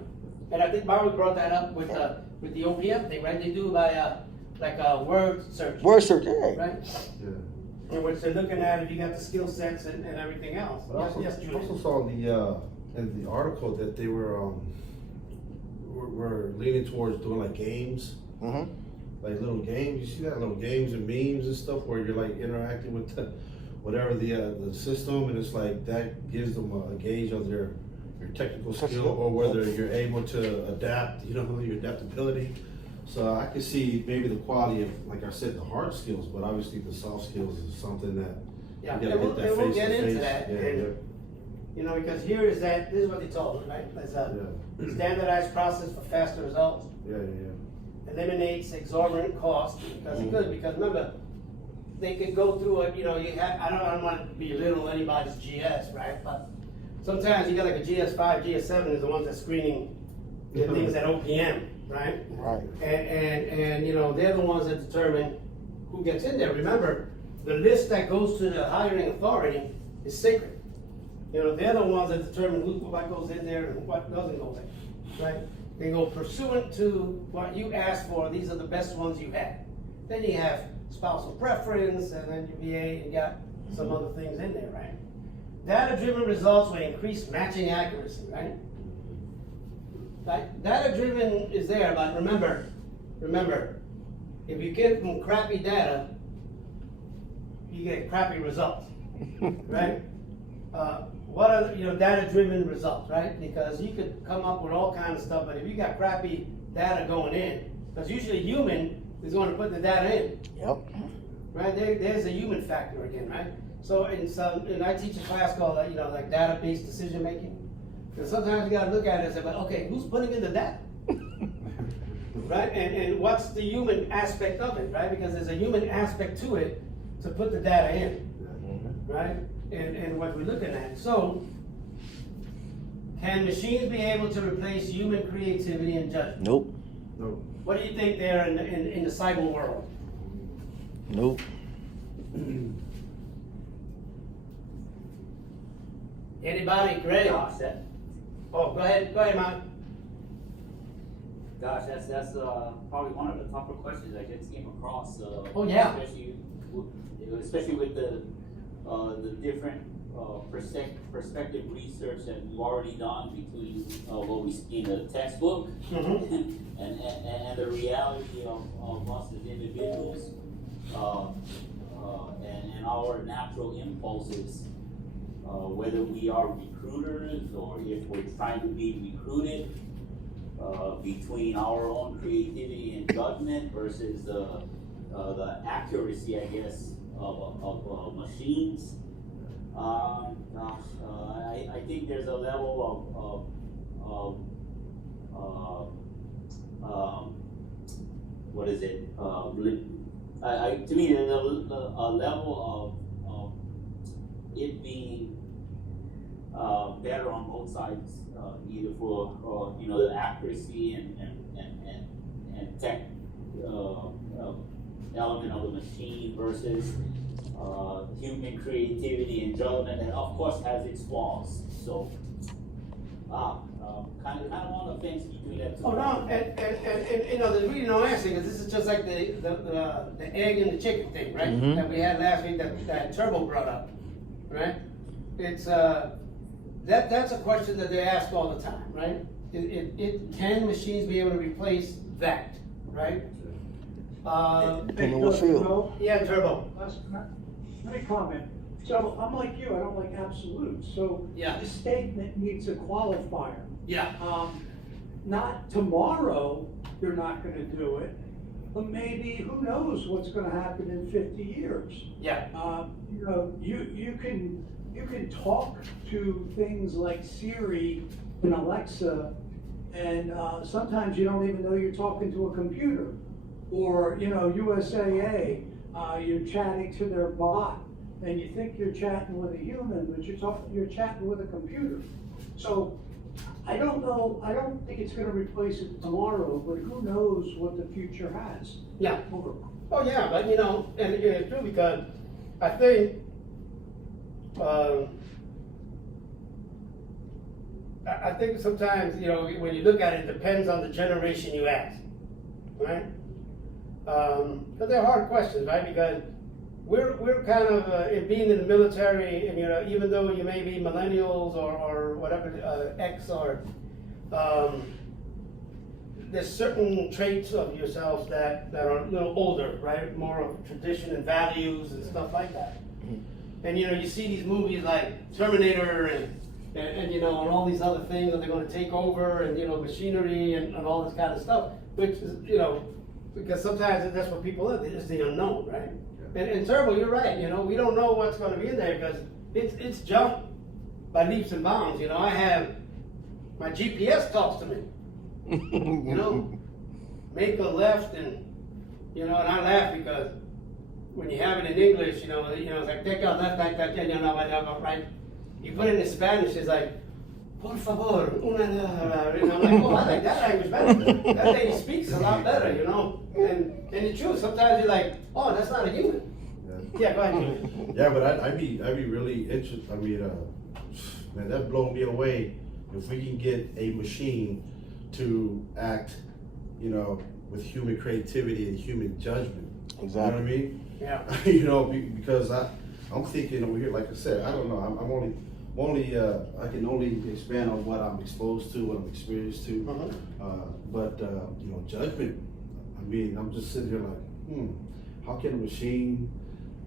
and I think Mario brought that up with the OPM thing, right? They do by like a word search. Word search, yeah. Right? Yeah. And what they're looking at, if you got the skill sets and everything else. But Yes, yes, I Julian. also saw in the article that they were leaning towards doing like games, Mm-hmm. like little games. You see that, little games and memes and stuff where you're like interacting with whatever the system, and it's like that gives them a gauge of your technical skill or whether you're able to adapt. You know, your adaptability. So I could see maybe the quality of, like I said, the hard skills, but obviously the soft skills is something that Yeah, you and gotta get that we'll face get to into face. that. Yeah, And, you know, because here is this is what they told us, right? It's a yeah. standardized process for faster results, Yeah, yeah, eliminates exorbitant costs, because it could, because remember, they could go through it, you know, I don't want to belittle anybody's GS, right? But sometimes you got like a GS5, GS7 is the ones that's screening the things at OPM, right? Right. And you know, they're the ones that determine who gets in there. Remember, the list that goes to the hiring authority is sacred. You know, they're the ones that determine what goes in there and what doesn't go there, right? They go pursuant to what you asked for. These are the best ones you had. Then you have spousal preference, and then your VA, you got some other things in there, right? Data-driven results will increase matching accuracy, right? Like, data-driven is there, but remember, if you get from crappy data, you get crappy results, right? What are data-driven results, right? Because you could come up with all kinds of stuff, but if you got crappy data going in, because usually human is going to put the data in, Yep. right? There's a human factor again, right? So and I teach a class called like data-based decision making. Because sometimes you got to look at it and say, well, okay, who's putting in the data? Right? And what's the human aspect of it, right? Because there's a human aspect to it to put the data in, right? And what we're looking at. So, can machines be able to replace human creativity and judgment? Nope. No. What do you think there in the cyber world? Nope. Anybody? Great. Gosh, Oh, go ahead, Mike. that's probably one of the tougher questions I just came across. Oh, yeah. Especially with the different perspective research that we've already done between what we see in the textbook Mm-hmm. and the reality of us as individuals. and our natural impulses, whether we are recruiters or if we're trying to be recruited, between our own creativity and judgment versus the accuracy, I guess, of machines. I think there's a level of what is it? To me, there's a level of it being better on both sides, either for the accuracy and tech element of the machine versus human creativity and judgment, and of course has its flaws. So, kind of on the fence between that two. Oh no, and there's really no answer, because this is just like the egg and the chicken thing, right? Mhm. That we had last week that Turbo brought up, right? It's that's a question that they ask all the time, right? Can machines be able to replace that, right? Depending on what field. Yeah, Turbo. Let me comment. So I'm like you, I don't like absolutes. So Yeah. the statement needs a qualifier. Yeah. Not tomorrow, you're not gonna do it, but maybe, who knows what's gonna happen in 50 years. Yeah. You can talk to things like Siri and Alexa, and sometimes you don't even know you're talking to a computer. Or, USAA, you're chatting to their bot, and you think you're chatting with a human, but you're chatting with a computer. So, I don't know, I don't think it's gonna replace it tomorrow, but who knows what the future has. Yeah. Over. Oh yeah, but and it's true, because I think I think sometimes when you look at it, it depends on the generation you ask, right? But they're hard questions, right? Because we're kind of being in the military, and even though you may be millennials or whatever, X, or there's certain traits of yourselves that are a little older, right? More of tradition and values and stuff like that. And you see these movies like Terminator and all these other things that they're going to take over, and machinery and all this kind of stuff, which is because sometimes that's what people are. It's the unknown, right? And Turbo, you're right. We don't know what's going to be in there, because it's jumped by leaps and bounds. I have my GPS talks to me. Make a left, and and I laugh, because when you have it in English, it's like take a left like that, right? You put it in Spanish, it's like por favor, una. And I'm like, oh, I like that language better. That lady speaks a lot better, And it's true. Sometimes you're like, oh, that's not a human. Yeah, go ahead. Yeah, but I'd be really interested. I mean, man, that blow me away if we can get a machine to act, with human creativity and human judgment. Exactly. You know what I mean? Yeah. Because I'm thinking over here, like I said, I don't know. I'm only I can only expand on what I'm exposed to, what I'm experienced to. But judgment. I mean, I'm just sitting here like, how can a machine?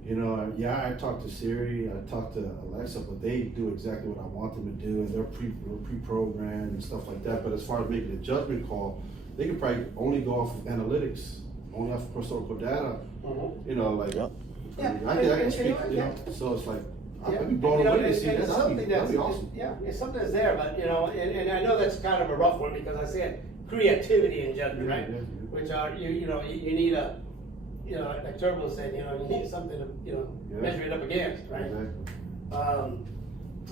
I talk to Siri, I talk to Alexa, but they do exactly what I want them to do, and they're pre-programmed and stuff like that. But as far as making a judgment call, they can probably only go off of analytics, only off of historical data. Yep. I can speak, so it's like, I'd be blown away to see that. That'd be awesome. It's something that's there, but and I know that's kind of a rough one, because I said creativity and judgment, right? Yeah. Which are you need a like Turbo said, you need something to measure it up against, right? Exactly.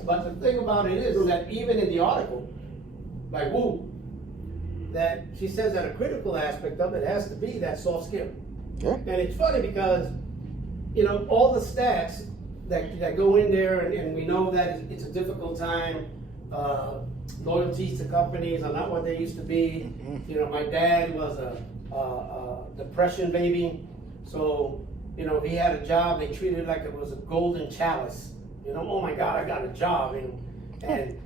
But the thing about it is that even in the article by Wu, that she says that a critical aspect of it has to be that soft skill. Yeah. And it's funny because all the stats that go in there, and we know that it's a difficult time. Loyalties to companies are not what they used to be. My dad was a depression baby, so if he had a job, they treated it like it was a golden chalice. Oh my God, I got a job, and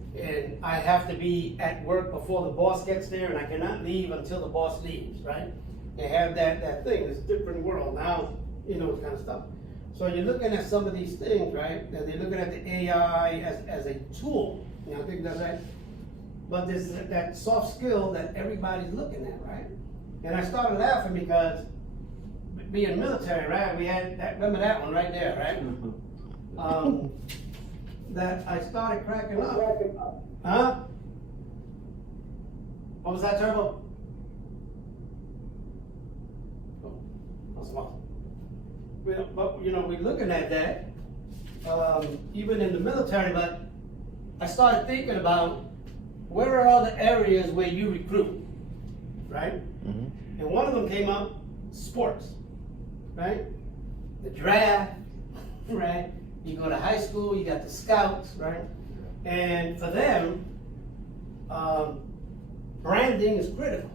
I have to be at work before the boss gets there, and I cannot leave until the boss leaves, right? They have that thing. It's a different world now. you know, kind of stuff. So you're looking at some of these things, right? And they're looking at the AI as a tool, you know, I think that's right. But there's that soft skill that everybody's looking at, right? And I started laughing because being military, right? We had that, remember that one right there, right? That I started cracking up. Huh? What was that, Turbo? Oh, that's awesome. But you know, we're looking at that, even in the military, but I started thinking about where are all the areas where you recruit, right? Mm-hmm. And one of them came up, sports, right? The draft, right? You go to high school, you got the scouts, right? And for them, branding is critical.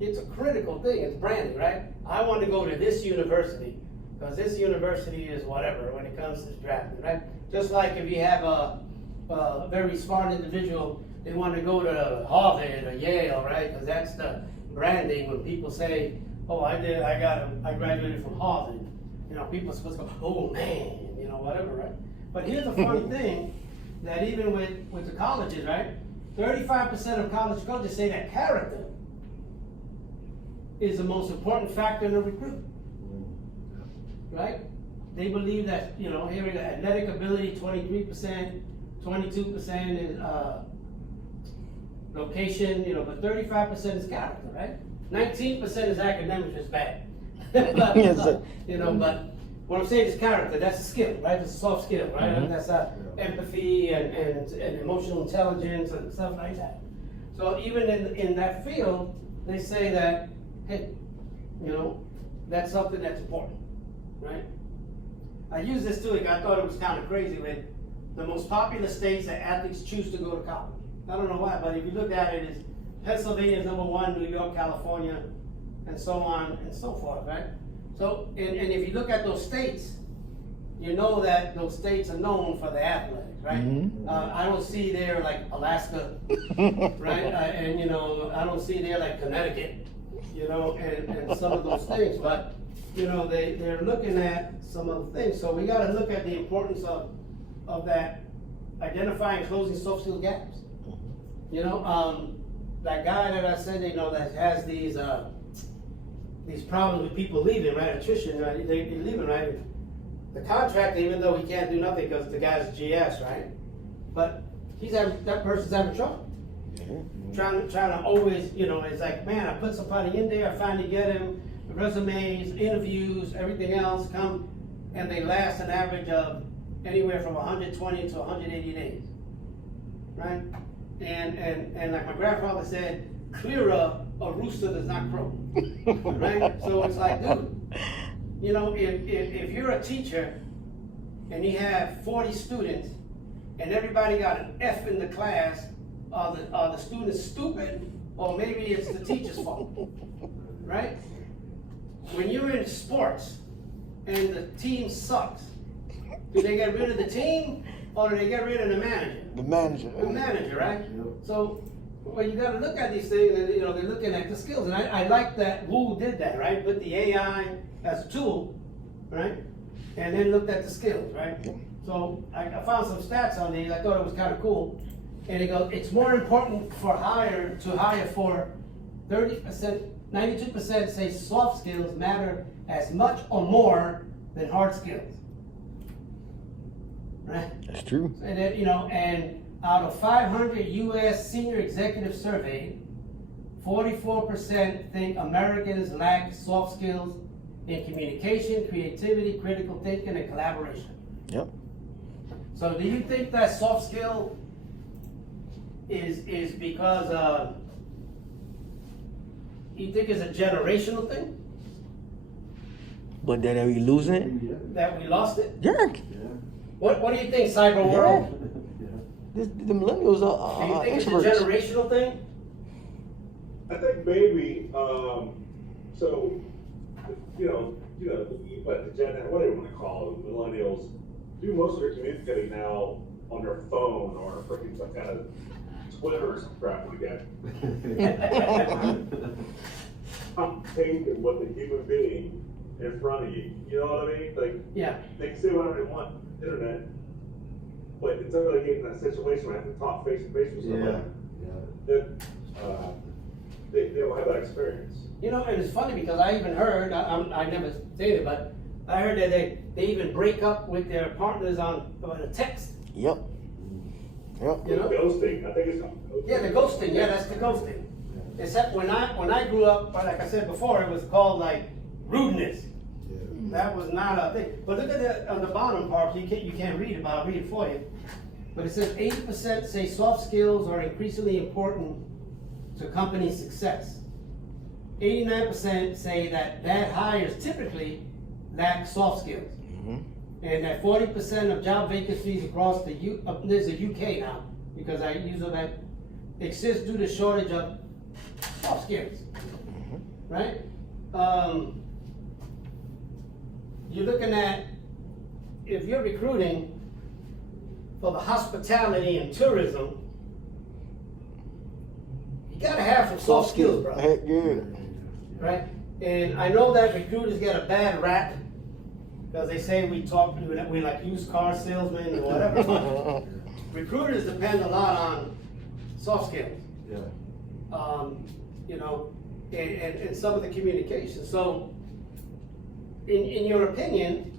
It's a critical thing, it's branding, right? I want to go to this university, because this university is whatever when it comes to drafting, right? Just like if you have a very smart individual, they want to go to Harvard or Yale, right? Because that's the branding. When people say, oh, I graduated from Harvard, you know, people are supposed to go, oh man, you know, whatever, right? But here's the funny thing, that even with the colleges, right? 35% of college coaches say that character is the most important factor in a recruit, right? They believe that, you know, here we go, athletic ability, 23%, 22% is location, you know, but 35% is character, right? 19% is academics, is bad. But, you know, but what I'm saying is character, that's a skill, right? It's a soft skill, right? Mm-hmm. That's empathy and emotional intelligence and stuff like that. So even in that field, they say that, hey, you know, that's something that's important, right? I use this too, I thought it was kind of crazy with the most popular states that athletes choose to go to college. I don't know why, but if you look at it, it's Pennsylvania is number one, New York, California, and so on and so forth, right? So, and if you look at those states, you know that those states are known for the athletics, right? Mm-hmm. I don't see there like Alaska, right? And you know, I don't see there like Connecticut, you know, and some of those things, but you know, they're looking at some of the things. So we got to look at the importance of that identifying and closing soft skill gaps. You know, that guy that I said, you know, that has these problems with people leaving, right? Attrition, right? They're leaving, right? The contractor, even though he can't do nothing because the guy's GS, right? But that person's having trouble. Mm-hmm. Trying to always, you know, it's like, man, I put somebody in there, I finally get him, resumes, interviews, everything else come, and they last an average of anywhere from 120 to 180 days, right? And like my grandfather said, clearer a rooster does not crow, right? So it's like, dude, you know, if you're a teacher and you have 40 students and everybody got an F in the class, are the students stupid, or maybe it's the teacher's fault, right? When you're in sports and the team sucks, do they get rid of the team or do they get rid of the manager? The manager. The manager, right? Yep. So, well, you got to look at these things, and you know they're looking at the skills, and I like that Wu did that, right? Put the AI as a tool, right? And then looked at the skills, right? Yep. So I found some stats on these. I thought it was kind of cool, and it goes, it's more important to hire for 30%. 92% say soft skills matter as much or more than hard skills. Right? That's true. And then, you know, and out of 500 U.S. senior executives surveyed, 44% think Americans lack soft skills in communication, creativity, critical thinking, and collaboration. Yep. So do you think that soft skill is because you think it's a generational thing? But then are we losing it? That we lost it? Yeah. What do you think, cyber world? The millennials are Do you think introverts. it's a generational thing? I think maybe, so, you know, but the Gen, whatever you want to call them, millennials, do most of their communicating now on their phone or freaking some kind of Twitter or some crap we get. I think that what the human being in front of you. You know what I mean? Like, Yeah, they can say whatever they want on the internet, but until they get in that situation where they have to talk face to face with somebody, then, they don't have that experience. you know, and it's funny because I even heard, I never said it, but I heard that they even break up with their partners on a text. Yep. Yep. You know? Ghosting, I think it's called ghosting. Yeah, the ghosting. Yeah, that's the ghosting. Except when I grew up, like I said before, it was called like rudeness. That was not a thing. But look at the on the bottom part. You can't read it, but I'll read it for you. But it says 80% say soft skills are increasingly important to company success. 89% say that bad hires typally lack soft skills. And that 40% of job vacancies across there's a UK now, because I use that, exist due to shortage of soft skills, right? You're looking at, if you're recruiting for the hospitality and tourism, you gotta have some soft skills, bro. Heck yeah. Right? And I know that recruiters get a bad rap because they say we like used car salesmen or whatever. But recruiters depend a lot on soft skills. Yeah. You know, and some of the communication. So, in your opinion,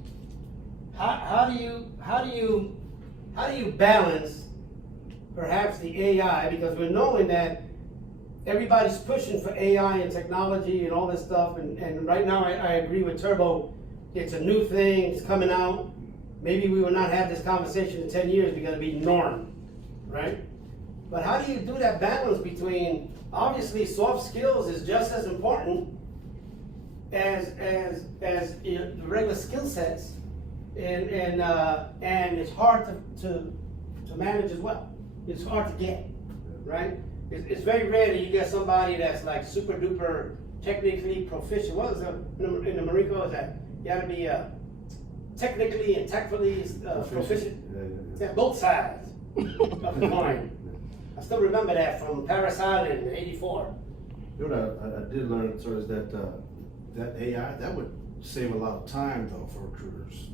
how do you balance perhaps the AI, because we're knowing that everybody's pushing for AI and technology and all this stuff, and right now I agree with Turbo. It's a new thing, it's coming out. Maybe we will not have this conversation in 10 years because it'll be norm, right? But how do you do that balance between, obviously soft skills is just as important as you know, the regular skill sets, and it's hard to manage as well. It's hard to get, right? It's very rare that you get somebody that's like super duper technically proficient. What is in the Marine Corps? Is that you gotta be technically and tactfully proficient. Yeah, both sides of the coin. I still remember that from Paris Island in '84. You know what I did learn, sir, is that that AI, that would save a lot of time though for recruiters.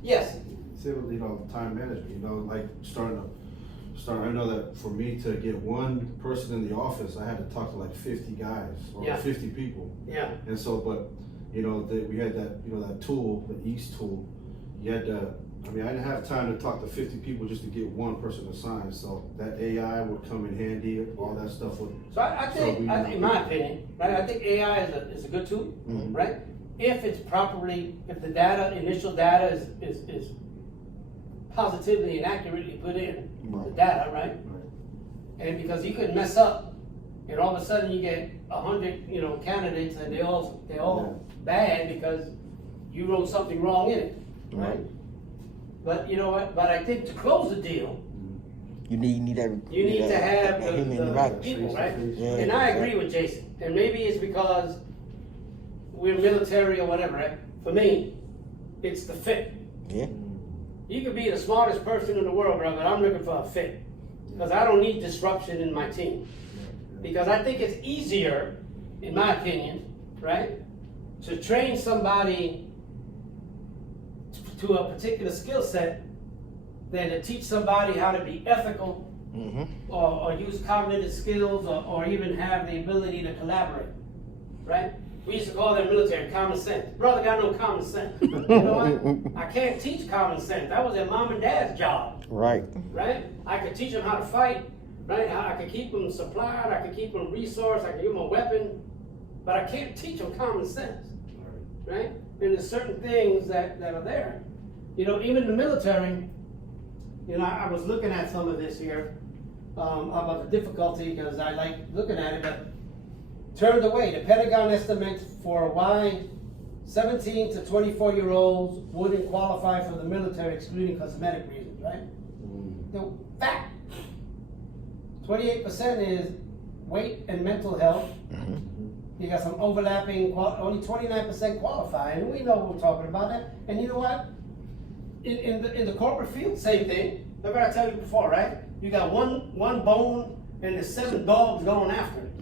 Yes. Save, you know, time management, you know, like I know that for me to get one person in the office, I had to talk to like 50 guys or 50 people. Yeah. And so, but, you know, we had that, you know, that tool, the East tool, you had to, I mean, I didn't have time to talk to 50 people just to get one person assigned. So that AI would come in handy, all that stuff would. So I think, in my opinion, right, I think AI is a good tool, right? If it's properly, if the initial data is positively and accurately put in, the data, right? And because you could mess up, and all of a sudden you get 100, you know, candidates, and they're all bad because you wrote something wrong in it, right? But you know what? But I think to close the deal, you need to have the people, right? Yeah, and I agree with Jason. And maybe it's because we're military or whatever, right? For me, it's the fit. Yeah. You could be the smartest person in the world, brother, but I'm looking for a fit. Because I don't need disruption in my team. Because I think it's easier, in my opinion, right, to train somebody to a particular skill set than to teach somebody how to be ethical or use cognitive skills or even have the ability to collaborate, right? We used to call that military common sense. Brother got no common sense. You know what? I can't teach common sense. That was their mom and dad's job. Right. Right? I could teach them how to fight, right? I could keep them supplied, I could keep them resourced, I could give them a weapon, but I can't teach them common sense, right? And there's certain things that are there. You know, even the military, you know, I was looking at some of this here about the difficulty because I like looking at it, but turned away. The Pentagon estimates for why 17 to 24-year-olds wouldn't qualify for the military, excluding cosmetic reasons, right? The fact, 28% is weight and mental health. You got some overlapping, only 29% qualify, and we know what we're talking about that. And you know what? In the corporate field, same thing. Remember I told you before, right? You got one bone and there's 7 dogs going after it.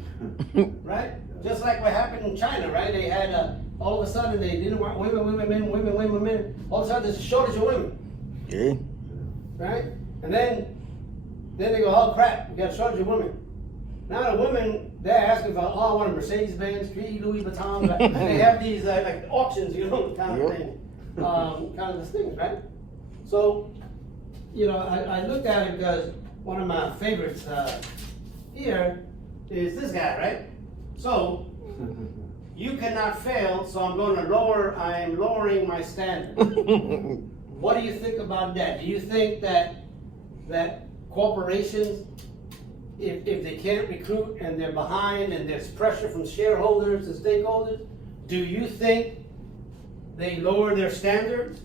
right? Just like what happened in China, right? They had, all of a sudden, they didn't want women. All of a sudden, there's a shortage of women, Yeah. right? And then they go, oh crap, we got a shortage of women. Now the women, they're asking for, oh, I want a Mercedes-Benz, 3 Louis Vuitton. Like, they have these like auctions, kind of thing, kind of these things, right? So, I looked at it because one of my favorites here is this guy, right? So, you cannot fail, so I am lowering my standard. What do you think about that? Do you think that corporations, if they can't recruit and they're behind and there's pressure from shareholders and stakeholders, do you think they lower their standards,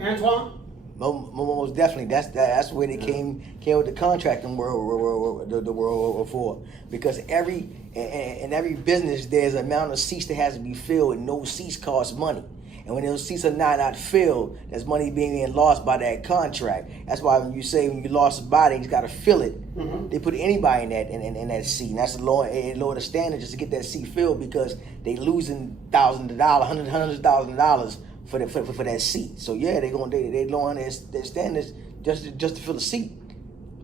Antoine? Most definitely. That's where they came with the contracting world for, because in every business there's an amount of seats that has to be filled, and those seats cost money. And when those seats are not filled, there's money being lost by that contract. That's why when you lost a body, you got to fill it. Mm-hmm. They put anybody in that seat, and that's lower the standard just to get that seat filled, because they losing $1,000, hundreds of $1,000 for that seat. So yeah, they lowering their standards just to fill the seat.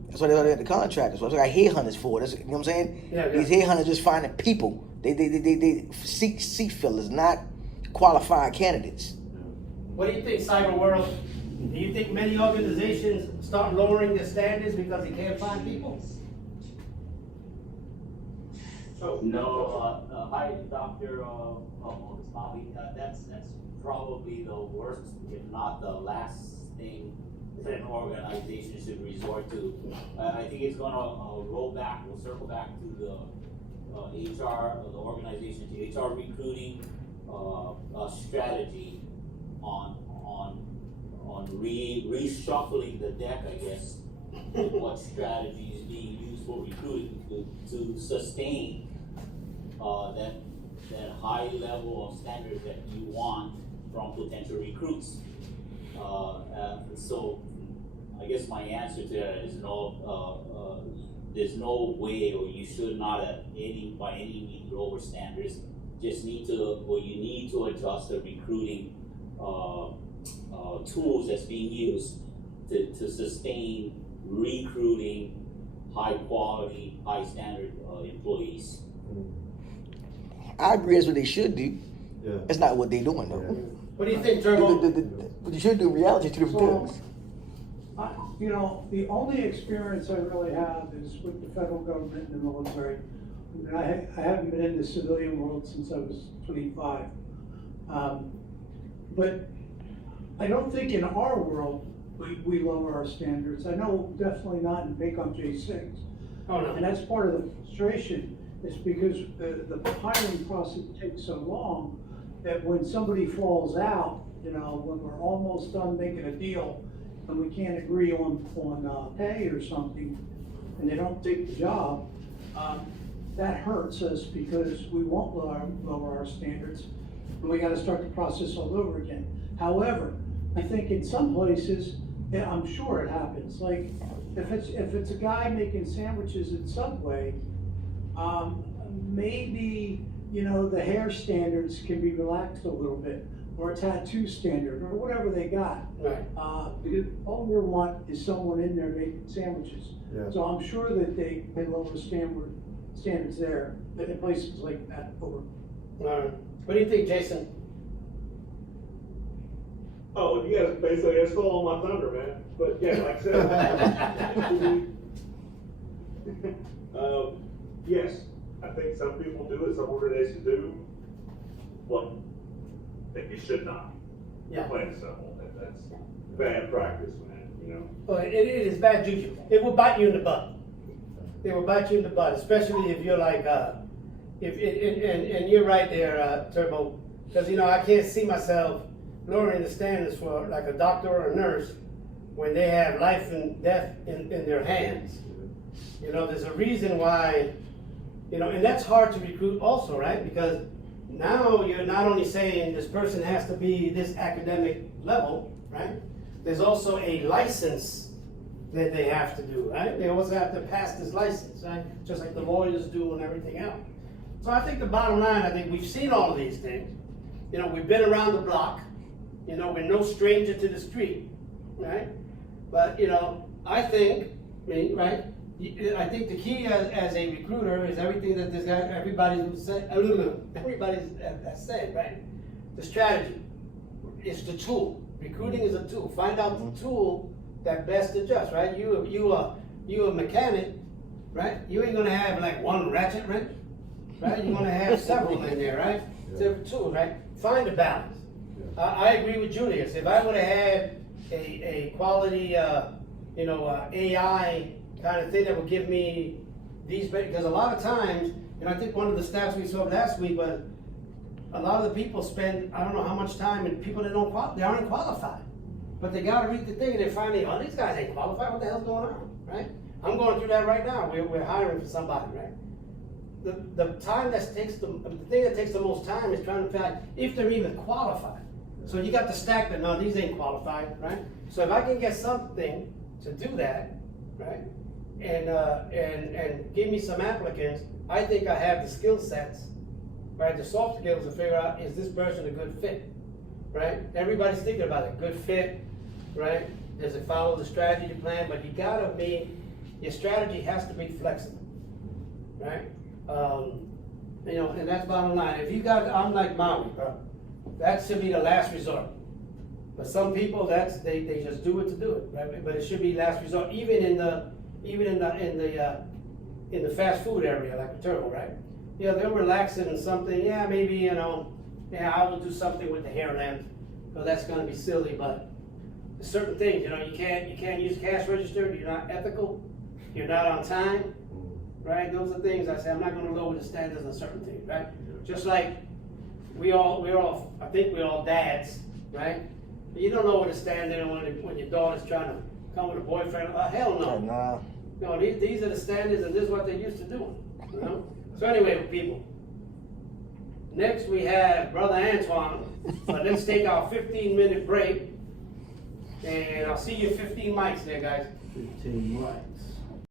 That's why they have the contractors. That's what I headhunters for. That's, you know what I'm saying? Yeah. These headhunters just finding people. They seat fillers, not qualified candidates. What do you think, cyber world? Do you think many organizations start lowering their standards because they can't find people? No, hi, Dr. Bobby. That's probably the worst, if not the last thing that an organization should resort to. I think it's going to we'll circle back to the HR, the organization's HR recruiting strategy on reshuffling the deck, I guess, with what strategy is being used for recruiting to sustain that high level of standards that you want from potential recruits. So I guess my answer to that is no. There's no way, or you should not by any means lower standards. You need to adjust the recruiting tools that's being used to sustain recruiting high quality, high standard employees. I agree, that's what they should do. Yeah. That's not what they're doing though. What do you think, Turbo? What you should do in reality to them things. The only experience I really have is with the federal government and the military. I haven't been in the civilian world since I was 25. But I don't think in our world we lower our standards. I know definitely not in Paycom J6. Oh, no. And that's part of the frustration, is because the hiring process takes so long that when somebody falls out, when we're almost done making a deal and we can't agree on pay or something, and they don't take the job, that hurts us because we won't lower our standards, and we got to start the process all over again. However, I think in some places, I'm sure it happens. Like if it's a guy making sandwiches at Subway, maybe the hair standards can be relaxed a little bit, or a tattoo standard, or whatever they got. Right. Because all we want is someone in there making sandwiches. Yeah. So I'm sure that they lower standards there, but in places like that over. What do you think, Jason? Oh, you guys basically stole all my thunder, man. But yeah, like I said, yes, I think some people do it, some organizations do. Well, you should not. Yeah. Plain and simple. That's bad practice, man. Well, it is bad juju. It will bite you in the butt. It will bite you in the butt, especially if you're like, and you're right there, Turbo, because I can't see myself lowering the standards for like a doctor or a nurse when they have life and death in their hands. There's a reason why, and that's hard to recruit also, right? Because now you're not only saying this person has to be this academic level, right? There's also a license that they have to do, right? They also have to pass this license, right? Just like the lawyers do and everything else. So I think the bottom line, I think we've seen all of these things. You know, we've been around the block. You know, we're no stranger to the street, right? But, you know, I think, right? I think the key as a recruiter is everything that this guy, everybody has said, right? The strategy is the tool. Recruiting is a tool. Find out the tool that best adjusts, right? You a mechanic, right? You ain't gonna have like one ratchet wrench, right? You're gonna have several in there, right? Several tools, right? Find a balance. I agree with Julius. If I would have had a quality, AI kind of thing that would give me these, because a lot of times, and I think one of the stats we saw last week was a lot of the people spend, I don't know how much time, and people that they aren't qualified. But they gotta read the thing and they finally, oh, these guys ain't qualified, what the hell's going on, right? I'm going through that right now, we're hiring for somebody, right? The time that takes the thing that takes the most time is trying to find if they're even qualified. So you got to stack that, no, these ain't qualified, right? So if I can get something to do that, right? And give me some applicants, I think I have the skill sets, right? The soft skills to figure out, is this person a good fit, right? Everybody's thinking about it, good fit, right? Does it follow the strategy plan? But you gotta your strategy has to be flexible, right? You know, and that's bottom line. If you got, I'm like Maui, bro. That should be the last resort. But some people, they just do it to do it, right? But it should be last resort, even in the fast food area, like a turtle, right? You know, they're relaxing in something. Yeah, maybe, you know, yeah, I will do something with the hair lamp, so that's going to be silly. But there's certain things, you know, you can't use cash register. You're not ethical. You're not on time, right? Those are things I say. I'm not going to lower the standards on certain things, right? Just like we're all, I think we're all dads, right? But you don't know what the standard when your daughter's trying to come with a boyfriend. Hell no. Nah. No, these are the standards, and this is what they're used to doing. You know. So anyway, people. Next we have Brother Antoine. But let's take our 15-minute break, and I'll see you 15 mics there, guys. 15 mics.